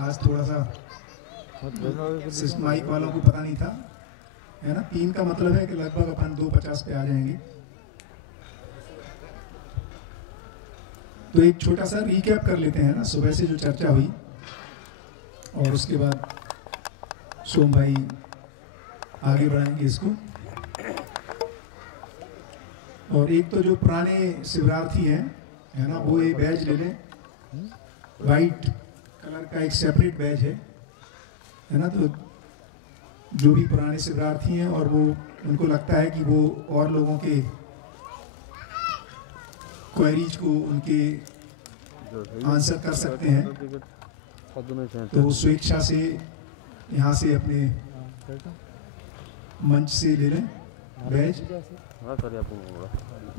आज थोड़ा सा माइक वालों को पता नहीं था, है ना। 3 का मतलब है कि लगभग अपन 2:50 पे आ जाएंगे। तो एक छोटा सा रिकैप कर लेते हैं ना, सुबह से जो चर्चा हुई, और उसके बाद सोम भाई आगे बढ़ाएंगे इसको। और एक तो जो पुराने शिवरार्थी हैं, है ना, वो एक बैज ले लें, वाइट कलर का एक सेपरेट बैज है ना। तो जो भी पुराने शिवरार्थी हैं और वो उनको लगता है कि वो और लोगों के क्वेरीज को उनके आंसर कर सकते हैं, तो वो स्वेच्छा से यहाँ से अपने मंच से ले लें बैज।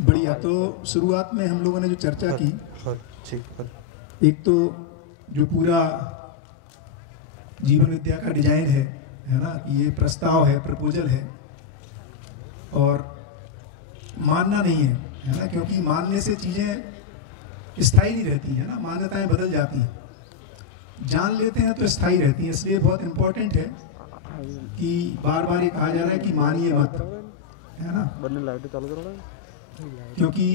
बढ़िया। तो शुरुआत में हम लोगों ने जो चर्चा की, एक तो जो पूरा जीवन विद्या का डिजाइन है ना, ये प्रस्ताव है, प्रपोजल है, और मानना नहीं है ना, क्योंकि मानने से चीजें स्थायी नहीं रहती है ना, मान्यताएं बदल जाती हैं। जान लेते हैं तो स्थायी रहती हैं, इसलिए बहुत इंपॉर्टेंट है कि बार बार ये कहा जा रहा है कि मानिए मत, है ना, क्योंकि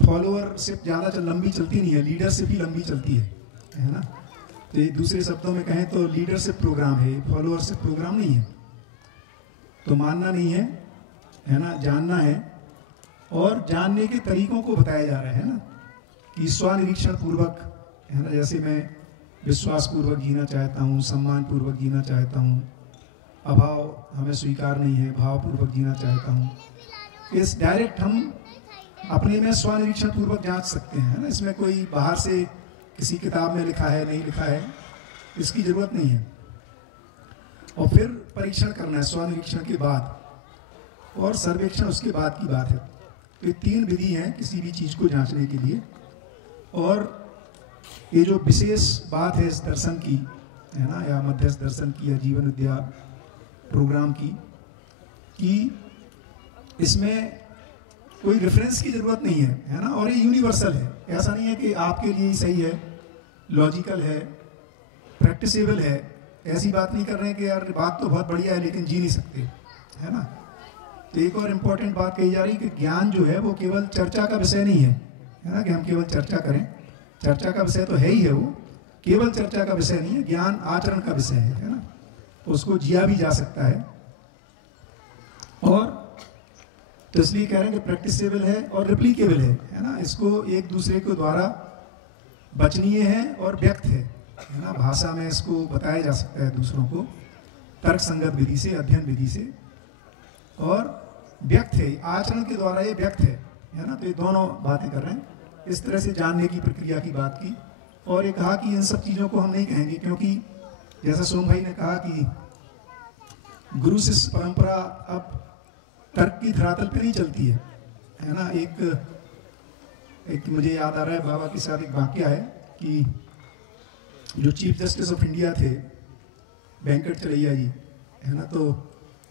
फॉलोअरशिप ज्यादा लंबी चलती नहीं है, लीडरशिप ही लंबी चलती है ना। तो दूसरे शब्दों में कहें तो लीडरशिप प्रोग्राम है, फॉलोअरशिप प्रोग्राम नहीं है। तो मानना नहीं है ना, जानना है, और जानने के तरीकों को बताया जा रहा है ना, कि स्वनिरीक्षण पूर्वक, है ना, जैसे मैं विश्वास पूर्वक जीना चाहता हूँ, सम्मान पूर्वक जीना चाहता हूँ, अभाव हमें स्वीकार नहीं है, भाव पूर्वक जीना चाहता हूँ। इस डायरेक्ट हम अपने में स्वनिरीक्षण पूर्वक जांच सकते हैं ना, इसमें कोई बाहर से किसी किताब में लिखा है नहीं लिखा है, इसकी जरूरत नहीं है। और फिर परीक्षण करना है स्वनिरीक्षण के बाद, और सर्वेक्षण उसके बाद की बात है। तो ये 3 विधि हैं किसी भी चीज को जांचने के लिए। और ये जो विशेष बात है इस दर्शन की, है ना, या मध्यस्थ दर्शन की या जीवन विद्या प्रोग्राम की, कि इसमें कोई रेफरेंस की जरूरत नहीं है ना, और ये यूनिवर्सल है। ऐसा नहीं है कि आपके लिए ही सही है, लॉजिकल है, प्रैक्टिसेबल है। ऐसी बात नहीं कर रहे हैं कि यार बात तो बहुत बढ़िया है लेकिन जी नहीं सकते, है ना। तो एक और इम्पोर्टेंट बात कही जा रही है कि ज्ञान जो है वो केवल चर्चा का विषय नहीं है ना, कि हम केवल चर्चा करें। चर्चा का विषय तो है ही है, वो केवल चर्चा का विषय नहीं है, ज्ञान आचरण का विषय है ना, उसको जिया भी जा सकता है। और तो इसलिए कह रहे हैं कि प्रैक्टिसेबल है और रिप्लीकेबल है ना, इसको एक दूसरे के द्वारा बचनीय है और व्यक्त है ना, भाषा में इसको बताया जा सकता है दूसरों को, तर्क संगत विधि से, अध्ययन विधि से, और व्यक्त है, आचरण के द्वारा ये व्यक्त है ना। तो ये दोनों बातें कर रहे हैं, इस तरह से जानने की प्रक्रिया की बात की। और ये कहा कि इन सब चीजों को हम नहीं कहेंगे, क्योंकि जैसा सोम भाई ने कहा कि गुरु शिष्य परंपरा अब तर्क की धरातल पे नहीं चलती है ना। एक मुझे याद आ रहा है, बाबा के साथ एक वाकया है कि जो चीफ जस्टिस ऑफ इंडिया थे वेंकट चलैया जी, है ना, तो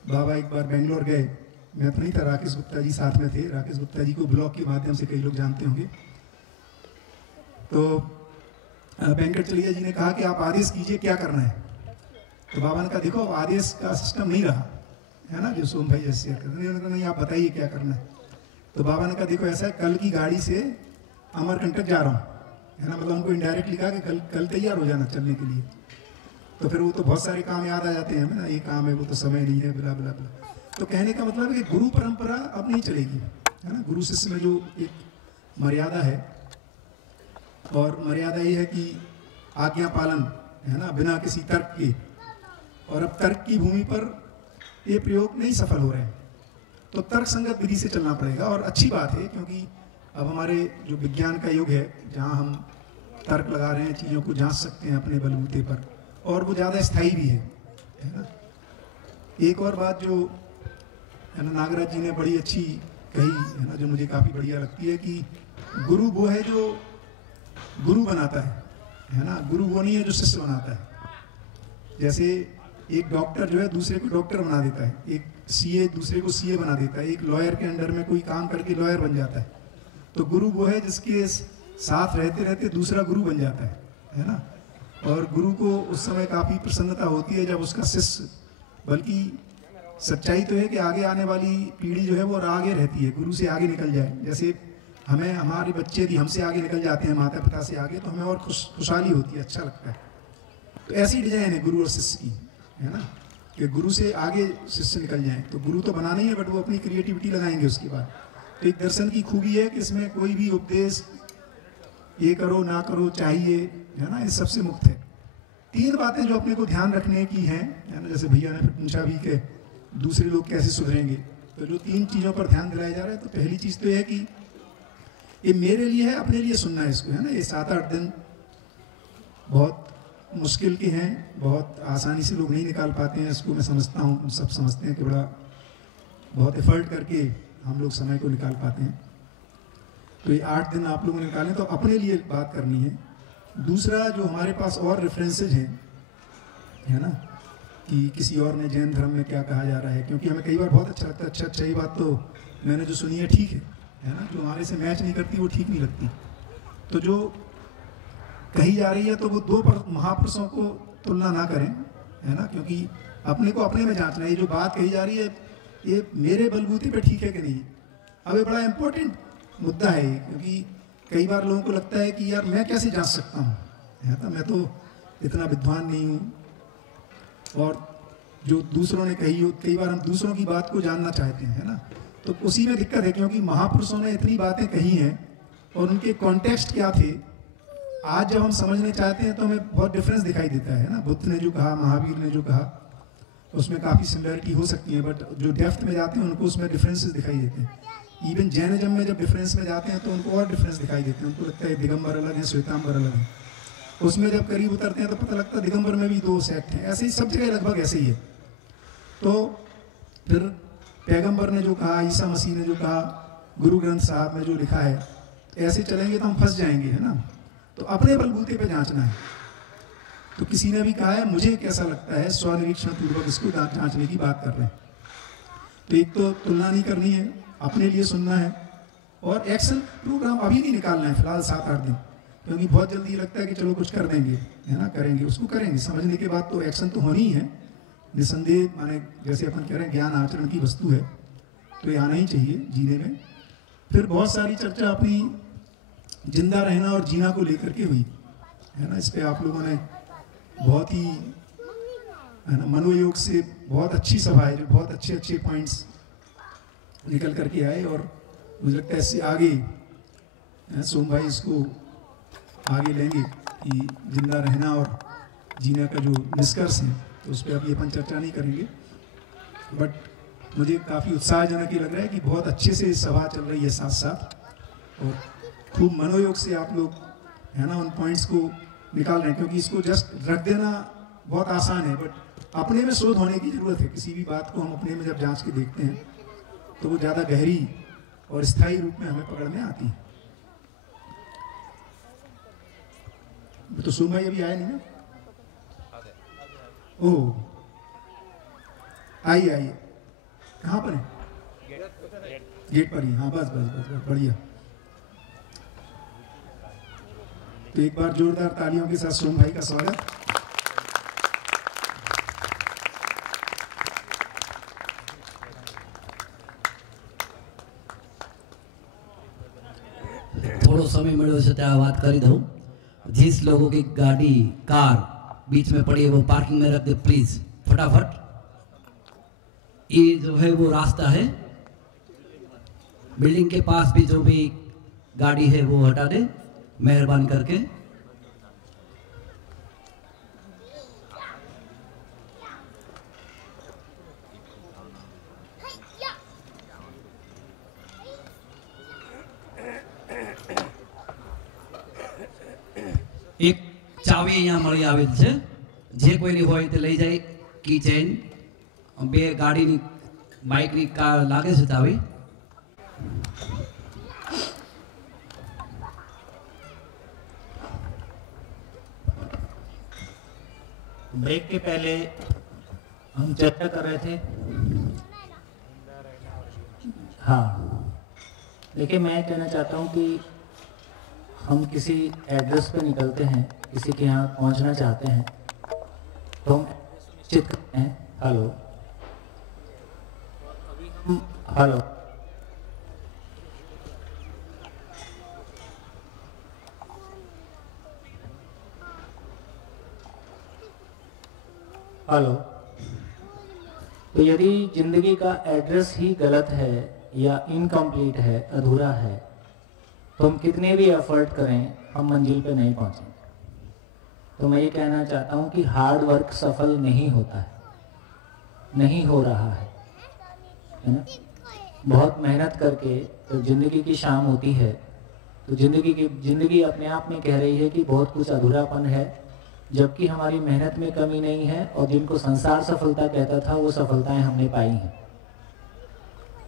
बाबा एक बार बेंगलोर गए, मैं तो नहीं था, राकेश गुप्ता जी साथ में थे। राकेश गुप्ता जी को ब्लॉग के माध्यम से कई लोग जानते होंगे। तो वेंकट चलैया जी ने कहा कि आप आदेश कीजिए क्या करना है। तो बाबा ने कहा देखो आदेश का सिस्टम नहीं रहा, है ना, जो सोम भाई जैसे शेयर करते हैं, नहीं आप बताइए क्या करना है। तो बाबा ने कहा देखो ऐसा है, कल की गाड़ी से अमरकंटक जा रहा हूँ, है ना, मतलब उनको इनडायरेक्टली कहा कि कल तैयार हो जाना चलने के लिए। तो फिर वो तो बहुत सारे काम याद आ जाते हैं हमें ना, ये काम है, वो तो समय नहीं है, बिला बिला बिला। तो कहने का मतलब है कि गुरु परंपरा अब नहीं चलेगी, है ना। गुरु शिष्य में जो एक मर्यादा है, और मर्यादा ये है कि आज्ञा पालन, है ना, बिना किसी तर्क के। और अब तर्क की भूमि पर ये प्रयोग नहीं सफल हो रहे हैं, तो तर्क संगत विधि से चलना पड़ेगा। और अच्छी बात है, क्योंकि अब हमारे जो विज्ञान का युग है, जहाँ हम तर्क लगा रहे हैं, चीज़ों को जांच सकते हैं अपने बलबूते पर, और वो ज़्यादा स्थायी भी है ना। एक और बात जो है ना नागराज जी ने बड़ी अच्छी कही, है ना, जो मुझे काफ़ी बढ़िया लगती है, कि गुरु वो है जो गुरु बनाता है ना, गुरु वो नहीं है जो शिष्य बनाता है। जैसे एक डॉक्टर जो है दूसरे को डॉक्टर बना देता है, एक सीए दूसरे को सीए बना देता है, एक लॉयर के अंडर में कोई काम करके लॉयर बन जाता है। तो गुरु वो है जिसके साथ रहते रहते दूसरा गुरु बन जाता है ना। और गुरु को उस समय काफ़ी प्रसन्नता होती है जब उसका शिष्य, बल्कि सच्चाई तो है कि आगे आने वाली पीढ़ी जो है वो आगे रहती है, गुरु से आगे निकल जाए। जैसे हमें हमारे बच्चे भी हमसे आगे निकल जाते हैं, माता पिता से आगे, तो हमें और खुशहाली होती है, अच्छा लगता है। तो ऐसी डिजाइन है गुरु और शिष्य की, है ना, कि गुरु से आगे शिष्य निकल जाए। तो गुरु तो बनाना ही है, बट वो अपनी क्रिएटिविटी लगाएंगे उसके बाद। तो एक दर्शन की खूबी है कि इसमें कोई भी उपदेश ये करो ना करो चाहिए, है ना, इस सबसे मुक्त है। 3 बातें जो अपने को ध्यान रखने की हैं, है ना, जैसे भैया ने फिर पूछा भी कि दूसरे लोग कैसे सुधरेंगे, तो जो 3 चीज़ों पर ध्यान दिलाया जा रहा है, तो पहली चीज़ तो यह है कि ये मेरे लिए है, अपने लिए सुनना है इसको, है ना। ये 7-8 दिन बहुत मुश्किल के हैं, बहुत आसानी से लोग नहीं निकाल पाते हैं, इसको मैं समझता हूँ, सब समझते हैं कि बड़ा बहुत एफर्ट करके हम लोग समय को निकाल पाते हैं। तो ये 8 दिन आप लोगों ने निकालें, तो अपने लिए बात करनी है। दूसरा, जो हमारे पास और रेफरेंसेज हैं, है ना, कि किसी और ने जैन धर्म में क्या कहा जा रहा है, क्योंकि हमें कई बार बहुत अच्छा लगता है, अच्छा ये बात तो मैंने जो सुनी है ठीक है ना, जो हमारे से मैच नहीं करती वो ठीक नहीं लगती। तो जो कही जा रही है तो वो 2 महापुरुषों को तुलना ना करें, है ना, क्योंकि अपने को अपने में जांचना है। ये जो बात कही जा रही है ये मेरे बलबूते पे ठीक है कि नहीं। अब ये बड़ा इंपॉर्टेंट मुद्दा है, क्योंकि कई बार लोगों को लगता है कि यार मैं कैसे जांच सकता हूँ, है ना, मैं तो इतना विद्वान नहीं हूँ। और जो दूसरों ने कही हो, कई बार हम दूसरों की बात को जानना चाहते हैं, है ना, तो उसी में दिक्कत है, क्योंकि महापुरुषों ने इतनी बातें कही हैं और उनके कॉन्टेक्स्ट क्या थे, आज जब हम समझने चाहते हैं तो हमें बहुत डिफरेंस दिखाई देता है ना। बुद्ध ने जो कहा, महावीर ने जो कहा, उसमें काफ़ी सिमिलरिटी हो सकती है, बट जो डेप्थ में जाते हैं उनको उसमें डिफरेंसेस दिखाई देते हैं। इवन जैनिज्म में जब डिफरेंस में जाते हैं तो उनको और डिफरेंस दिखाई देते हैं, उनको लगता है दिगंबर अलग है, श्वेतांबर अलग है। उसमें जब करीब उतरते हैं तो पता लगता है दिगंबर में भी 2 सेक्ट हैं। ऐसे ही सब जगह लगभग ऐसे ही है। तो फिर पैगंबर ने जो कहा, ईसा मसीह ने जो कहा, गुरु ग्रंथ साहब में जो लिखा है, ऐसे चलेंगे तो हम फंस जाएंगे, है ना। तो अपने बलबूते पे जांचना है। तो किसी ने भी कहा है, मुझे कैसा लगता है, स्वनिरीक्षण पूर्वक इसको जांचने की बात कर रहे हैं। तो एक तो तुलना नहीं करनी है, अपने लिए सुनना है, और एक्शन प्रोग्राम अभी नहीं निकालना है फिलहाल 7-8 दिन, क्योंकि बहुत जल्दी लगता है कि चलो कुछ कर देंगे, है ना, करेंगे, उसको करेंगे। समझने के बाद तो एक्शन तो होनी ही है, निसंदेह। माने जैसे अपन कह रहे हैं ज्ञान आचरण की वस्तु है, तो ये आना ही चाहिए जीने में। फिर बहुत सारी चर्चा अपनी जिंदा रहना और जीना को लेकर के हुई, है ना। इस पे आप लोगों ने बहुत ही, है ना, मनोयोग से बहुत अच्छी सभा है, जो बहुत अच्छे अच्छे पॉइंट्स निकल करके आए। और मुझे लगता है इससे आगे सोम भाई इसको आगे लेंगे कि जिंदा रहना और जीने का जो निष्कर्ष है, तो उस पर अभी अपन चर्चा नहीं करेंगे। बट मुझे काफ़ी उत्साहजनक ही लग रहा है कि बहुत अच्छे से सभा चल रही है साथ साथ, और खूब मनोयोग से आप लोग, है ना, उन पॉइंट्स को निकाल रहे हैं। क्योंकि इसको जस्ट रख देना बहुत आसान है, बट अपने में शोध होने की ज़रूरत है। किसी भी बात को हम अपने में जब जांच के देखते हैं तो वो ज़्यादा गहरी और स्थायी रूप में हमें पकड़ में आती है। तो सोम भाई अभी आए नहीं ना? ओह, आइए आइए। कहाँ पर है? गेट पर ही। हाँ, बस बस बस बस, बढ़िया। तो एक बार जोरदार तालियों के साथ सोम भाई का स्वागत। थोड़ो समय मिलो से त्या बात करी दूं। जिस लोगों की गाड़ी कार बीच में पड़ी है वो पार्किंग में रख दे प्लीज, फटाफट। ये जो है वो रास्ता है, बिल्डिंग के पास भी जो भी गाड़ी है वो हटा दे मेहरबानी करके। एक ચાવી અહીંયા મળી આવેલ છે, જે કોઈની હોય તે લઈ જાય। કી ચેન, 2 ગાડીની બાઇકની કાર લાગે છે ચાવી। ब्रेक के पहले हम चर्चा कर रहे थे। हाँ, देखिए मैं कहना चाहता हूँ कि हम किसी एड्रेस पे निकलते हैं, किसी के यहाँ पहुँचना चाहते हैं, तो हम निश्चित करते हैं। हेलो हेलो हेलो तो यदि जिंदगी का एड्रेस ही गलत है या इनकम्प्लीट है, अधूरा है, तो हम कितने भी एफर्ट करें हम मंजिल पे नहीं पहुंचेंगे। तो मैं ये कहना चाहता हूं कि हार्ड वर्क सफल नहीं होता है, नहीं हो रहा है ना। बहुत मेहनत करके तो जिंदगी की शाम होती है, तो जिंदगी अपने आप में कह रही है कि बहुत कुछ अधूरापन है, जबकि हमारी मेहनत में कमी नहीं है, और जिनको संसार सफलता कहता था वो सफलताएं हमने पाई हैं।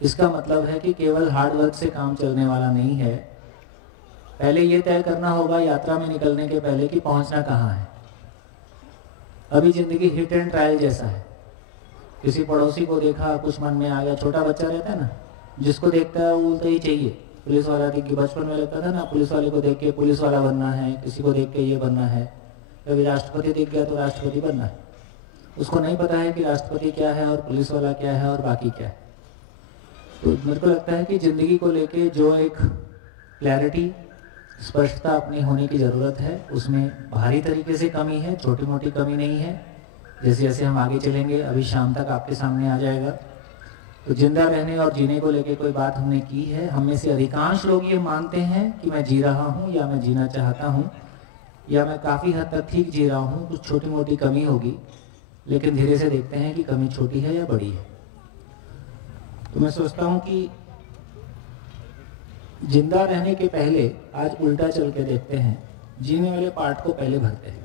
इसका मतलब है कि केवल हार्ड वर्क से काम चलने वाला नहीं है। पहले ये तय करना होगा यात्रा में निकलने के पहले कि पहुंचना कहाँ है। अभी जिंदगी हिट एंड ट्रायल जैसा है। किसी पड़ोसी को देखा, कुछ मन में आ गया, छोटा बच्चा रहता है ना, जिसको देखता है वो बोलता ही चाहिए। पुलिस वाला देख के, बचपन में लगता था ना, पुलिस वाले को देख के पुलिस वाला बनना है, किसी को देख के ये बनना है। कभी राष्ट्रपति दिख गया तो राष्ट्रपति बनना है। उसको नहीं पता है कि राष्ट्रपति क्या है और पुलिस वाला क्या है और बाकी क्या है। तो मेरे को लगता है कि जिंदगी को लेके जो एक क्लैरिटी, स्पष्टता अपनी होने की ज़रूरत है, उसमें भारी तरीके से कमी है, छोटी मोटी कमी नहीं है। जैसे जैसे हम आगे चलेंगे, अभी शाम तक आपके सामने आ जाएगा। तो जिंदा रहने और जीने को लेके कोई बात हमने की है। हम में से अधिकांश लोग ये मानते हैं कि मैं जी रहा हूँ या मैं जीना चाहता हूँ या मैं काफ़ी हद तक ठीक जी रहा हूँ। कुछ छोटी मोटी कमी होगी, लेकिन धीरे से देखते हैं कि कमी छोटी है या बड़ी है। तो मैं सोचता हूँ कि जिंदा रहने के पहले आज उल्टा चल के देखते हैं, जीने वाले पार्ट को पहले भरते हैं।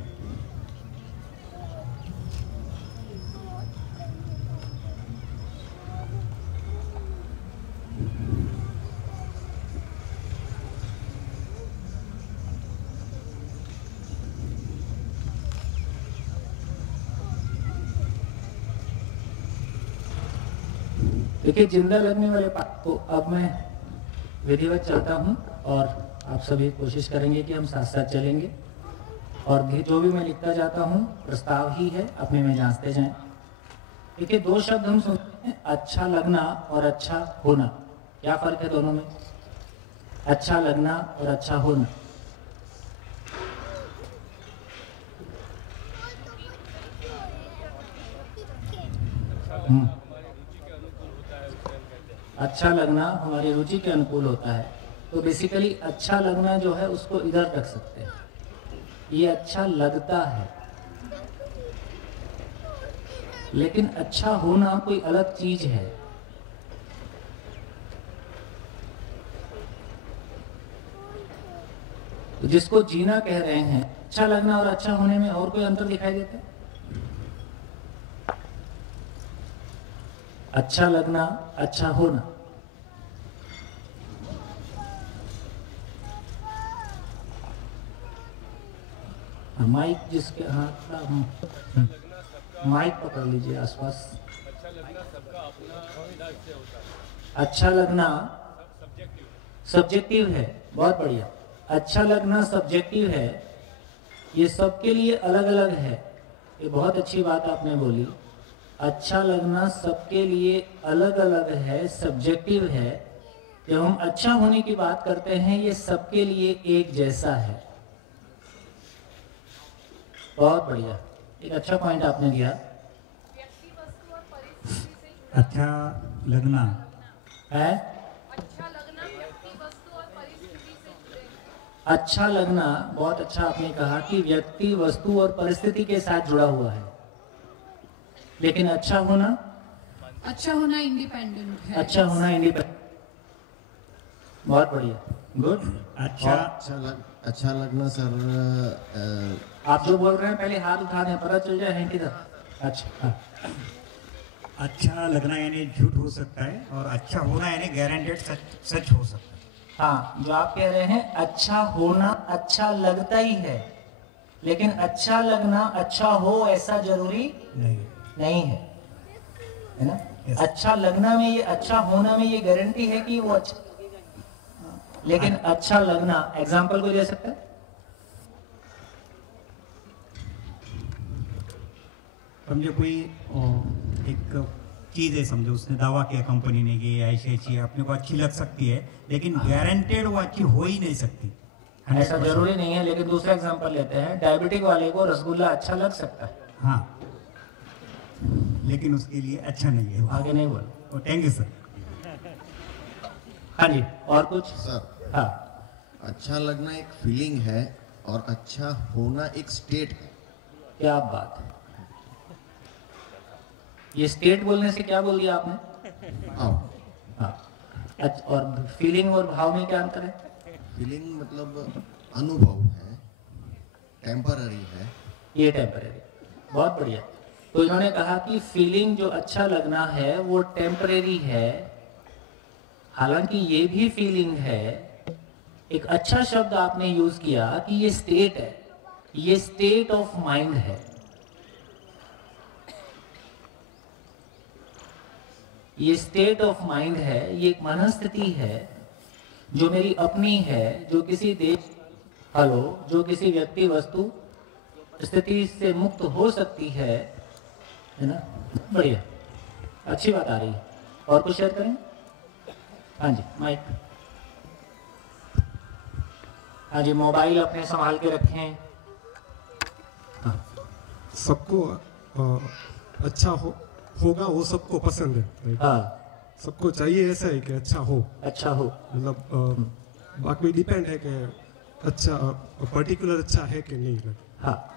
देखिए, जिंदा लगने वाले पार्ट को अब मैं विधिवत चलता हूं और आप सभी कोशिश करेंगे कि हम साथ साथ चलेंगे। और जो भी मैं लिखता जाता हूं प्रस्ताव ही है, अपने में जांचते जाएं। देखिए, दो शब्द हम सुनते हैं, अच्छा लगना और अच्छा होना। क्या फर्क है दोनों में? अच्छा लगना और अच्छा होना। अच्छा लगना हमारी रुचि के अनुकूल होता है। तो बेसिकली अच्छा लगना जो है उसको इधर रख सकते हैं, ये अच्छा लगता है। लेकिन अच्छा होना कोई अलग चीज है। तो जिसको जीना कह रहे हैं, अच्छा लगना और अच्छा होने में और कोई अंतर दिखाई देता है? अच्छा लगना, अच्छा होना। माइक जिसके हाथ, माइक पकड़ लीजिए आसपास। अच्छा लगना सब्जेक्टिव है, बहुत बढ़िया। अच्छा लगना सब्जेक्टिव है, ये सबके लिए अलग अलग है। ये बहुत अच्छी बात आपने बोली। अच्छा लगना सबके लिए अलग अलग है, सब्जेक्टिव है। जब हम अच्छा होने की बात करते हैं, ये सबके लिए एक जैसा है। बहुत बढ़िया, एक अच्छा पॉइंट आपने दिया। अच्छा लगना है, अच्छा लगना बहुत अच्छा आपने कहा कि व्यक्ति, वस्तु और परिस्थिति के साथ जुड़ा हुआ है। लेकिन अच्छा होना इंडिपेंडेंट है। अच्छा होना इंडिपेंडेंट, बहुत बढ़िया, गुड। अच्छा लगना सर, आप जो बोल रहे हैं पहले हाथ उठा दें, पता चल जाए है किधर। अच्छा, हाँ। अच्छा लगना यानी झूठ हो सकता है, और अच्छा होना यानी गारंटेड सच हो सकता है। हाँ, जो आप कह रहे हैं अच्छा होना अच्छा लगता ही है, लेकिन अच्छा लगना अच्छा हो ऐसा जरूरी नहीं है, है ना? Yes. अच्छा लगना में ये, अच्छा होना में ये गारंटी है कि वो अच्छा। लेकिन अच्छा लगना, एग्जाम्पल कोई दे सकता है? समझो कोई एक चीज है, समझो उसने दावा किया कंपनी ने कि ऐसी ऐसी अपने को अच्छी लग सकती है, लेकिन गारंटेड वो अच्छी हो ही नहीं सकती। ऐसा जरूरी नहीं है, लेकिन दूसरा एग्जांपल लेते हैं, डायबिटिक वाले को रसगुल्ला अच्छा लग सकता है। हाँ, लेकिन उसके लिए अच्छा नहीं है। आगे नहीं बोल। Thank you sir. हाँ जी, और कुछ? सर, हाँ, अच्छा लगना एक फीलिंग है और अच्छा होना एक स्टेट है। क्या बात है। ये स्टेट बोलने से क्या बोल दिया आपने? हाँ, अच्छा, और फीलिंग और भाव में क्या अंतर है? फीलिंग मतलब अनुभव है, टेम्पररी है। ये टेम्परेरी, बहुत बढ़िया। तो इन्होंने कहा कि फीलिंग जो अच्छा लगना है वो टेम्परेरी है, हालांकि ये भी फीलिंग है। एक अच्छा शब्द आपने यूज किया कि ये स्टेट है, ये स्टेट ऑफ माइंड है। ये स्टेट ऑफ माइंड है, ये एक मनस्थिति है जो मेरी अपनी है, जो किसी देश जो किसी व्यक्ति वस्तु स्थिति से मुक्त हो सकती है ना। बढ़िया, अच्छी बात आ रही है। और कुछ शेयर करें? हाँ जी, माइक। हाँ जी, मोबाइल अपने संभाल के रखें। सबको अच्छा होगा, वो सबको पसंद है। हाँ, सबको चाहिए ऐसा है कि अच्छा हो, अच्छा हो। मतलब बाकी डिपेंड है कि अच्छा पर्टिकुलर अच्छा है कि नहीं। हाँ,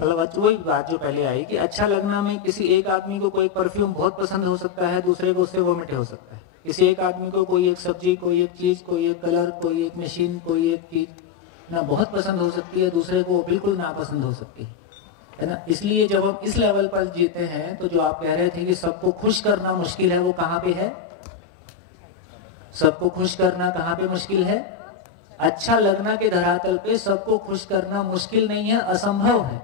मतलब वही बात जो पहले आई कि अच्छा लगना में किसी एक आदमी को कोई परफ्यूम बहुत पसंद हो सकता है, दूसरे को उससे वोमिट हो सकता है। किसी एक आदमी को कोई एक सब्जी, कोई एक चीज, कोई एक कलर, कोई एक मशीन, कोई एक चीज ना बहुत पसंद हो सकती है, दूसरे को बिल्कुल नापसंद हो सकती है ना। इसलिए जब हम इस लेवल पर जीते हैं तो जो आप कह रहे थे कि सबको खुश करना मुश्किल है, वो कहाँ पे है? सबको खुश करना कहाँ पे मुश्किल है? अच्छा लगना के धरातल पे सबको खुश करना मुश्किल नहीं है, असंभव है।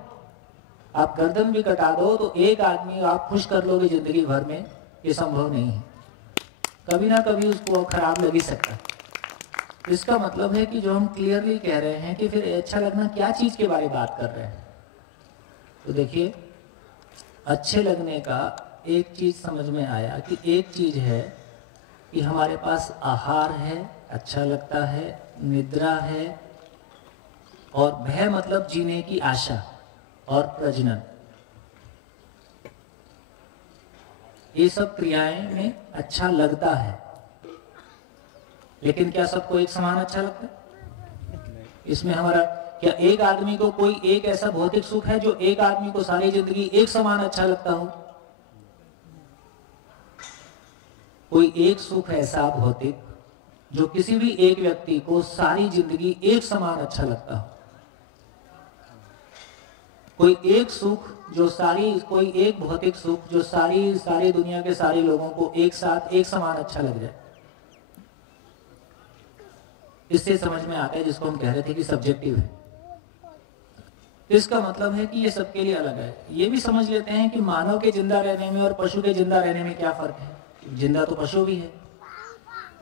आप गर्दन भी कटा दो तो एक आदमी आप खुश कर लोगे जिंदगी भर में, ये संभव नहीं है। कभी ना कभी उसको खराब लग ही सकता है। इसका मतलब है कि जो हम क्लियरली कह रहे हैं कि फिर अच्छा लगना क्या चीज के बारे में बात कर रहे हैं। तो देखिए, अच्छे लगने का एक चीज समझ में आया कि एक चीज है कि हमारे पास आहार है, अच्छा लगता है, निद्रा है, और भय मतलब जीने की आशा और प्रजनन। ये सब क्रियाएं में अच्छा लगता है, लेकिन क्या सबको एक समान अच्छा लगता है? इसमें हमारा क्या एक आदमी को कोई एक ऐसा भौतिक सुख है जो एक आदमी को सारी जिंदगी एक समान अच्छा लगता हो? कोई एक सुख ऐसा भौतिक जो किसी भी एक व्यक्ति को सारी जिंदगी एक समान अच्छा लगता हो? कोई एक सुख जो कोई एक भौतिक सुख जो सारी दुनिया के सारे लोगों को एक साथ एक समान अच्छा लग जाए? इससे समझ में आता है जिसको हम कह रहे थे कि सब्जेक्टिव है। इसका मतलब है कि ये सबके लिए अलग है। ये भी समझ लेते हैं कि मानव के जिंदा रहने में और पशु के जिंदा रहने में क्या फर्क है। जिंदा तो पशु भी है।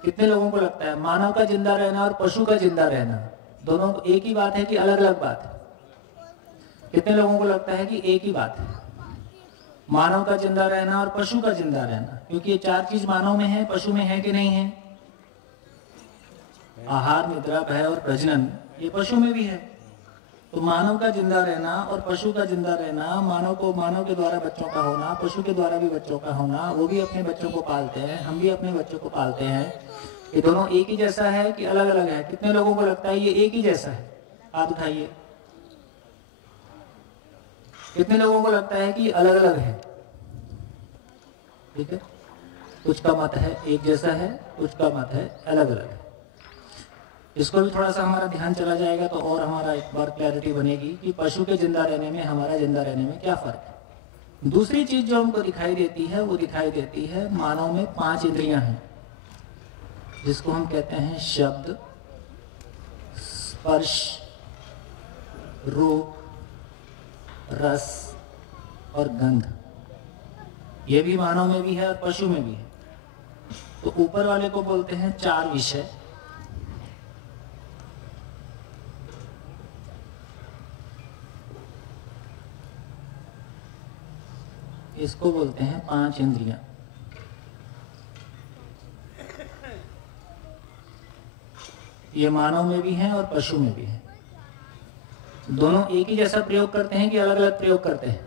कितने लोगों को लगता है मानव का जिंदा रहना और पशु का जिंदा रहना दोनों एक ही बात है कि अलग अलग बात है? कितने लोगों को लगता है कि एक ही बात है, मानव का जिंदा रहना और पशु का जिंदा रहना? क्योंकि ये चार चीज मानव में है, पशु में है कि नहीं है? आहार, निद्रा, भय और प्रजनन, ये पशु में भी है। तो मानव का जिंदा रहना और पशु का जिंदा रहना, मानव के द्वारा बच्चों का होना, पशु के द्वारा भी बच्चों का होना, वो भी अपने बच्चों को पालते हैं, हम भी अपने बच्चों को पालते हैं। ये दोनों एक ही जैसा है कि अलग अलग है? कितने लोगों को लगता है ये एक ही जैसा है? हाथ उठाइए। कितने लोगों को लगता है कि अलग अलग है? ठीक है, कुछ का मत है एक जैसा है, कुछ का मत है अलग अलग है। इसको भी थोड़ा सा हमारा ध्यान चला जाएगा तो और हमारा एक बार क्लैरिटी बनेगी कि पशु के जिंदा रहने में हमारा जिंदा रहने में क्या फर्क है। दूसरी चीज जो हमको दिखाई देती है वो दिखाई देती है मानव में 5 इंद्रियां हैं, जिसको हम कहते हैं शब्द, स्पर्श, रूप, रस और गंध। ये भी मानव में भी है और पशु में भी है। तो ऊपर वाले को बोलते हैं 4 विषय, इसको बोलते हैं 5 इंद्रियां। ये मानव में भी हैं और पशु में भी हैं। दोनों एक ही जैसा प्रयोग करते हैं कि अलग अलग प्रयोग करते हैं?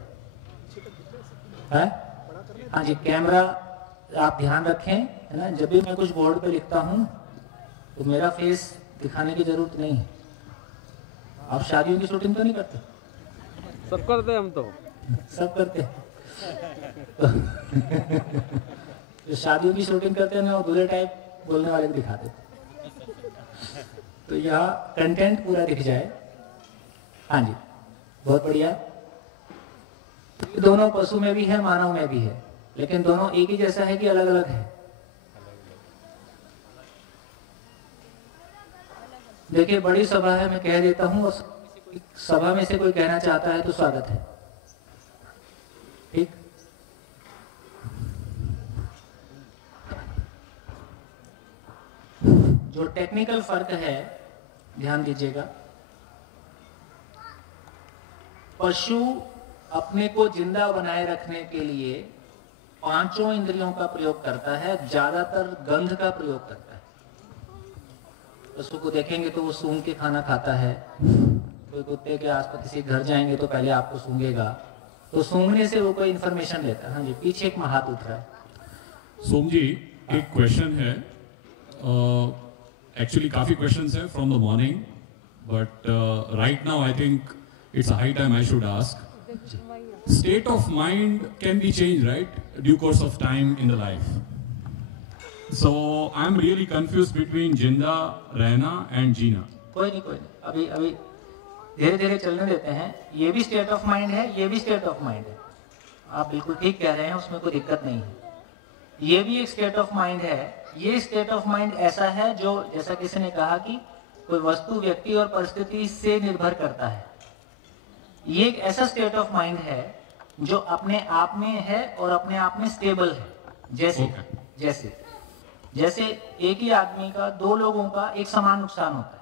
हाँ जी, कैमरा आप ध्यान रखें, है ना। जब भी मैं कुछ बोर्ड पे लिखता हूं तो मेरा फेस दिखाने की जरूरत नहीं है। आप शादियों की शूटिंग तो नहीं करते? सब करते हैं हम तो। सब करते हैं। तो शादियों की शूटिंग करते हैं ना, वो दूल्हे टाइप बोलने वाले को दिखाते हैं। तो यहाँ कंटेंट पूरा दिख जाए। हाँ जी, बहुत बढ़िया। दोनों पशु में भी है, मानव में भी है, लेकिन दोनों एक ही जैसा है कि अलग अलग है? देखिए, बड़ी सभा है, मैं कह देता हूं, और सभा में से कोई कहना चाहता है तो स्वागत है। ठीक, जो टेक्निकल फर्क है ध्यान दीजिएगा। पशु अपने को जिंदा बनाए रखने के लिए 5 इंद्रियों का प्रयोग करता है, ज्यादातर गंध का प्रयोग करता है। पशु को देखेंगे तो वो सूंघ के खाना खाता है। कोई कुत्ते के आसपास किसी घर जाएंगे तो पहले आपको सूंघेगा, तो सूंघने से वो कोई इंफॉर्मेशन लेता है। हाँ जी, पीछे एक हाथ उठ रहा है। सोम जी, एक क्वेश्चन है। एक्चुअली काफी क्वेश्चंस है from the morning, but right now I think it's a high time I should ask. State of mind can be changed, right? Due course of time in the life. So I'm really confused between जिंदा रहना and जीना. कोई नहीं, अभी धीरे धीरे चलने देते हैं। ये भी स्टेट ऑफ माइंड है, ये भी स्टेट ऑफ माइंड है। आप बिल्कुल ठीक कह रहे हैं, उसमें कोई दिक्कत नहीं है। ये भी एक स्टेट ऑफ माइंड है। ये स्टेट ऑफ माइंड ऐसा है जो, जैसा किसी ने कहा कि कोई वस्तु, व्यक्ति और परिस्थिति से निर्भर करता है। ये एक ऐसा स्टेट ऑफ माइंड है जो अपने आप में है और अपने आप में स्टेबल है। जैसे एक ही आदमी का, 2 लोगों का एक समान नुकसान होता है।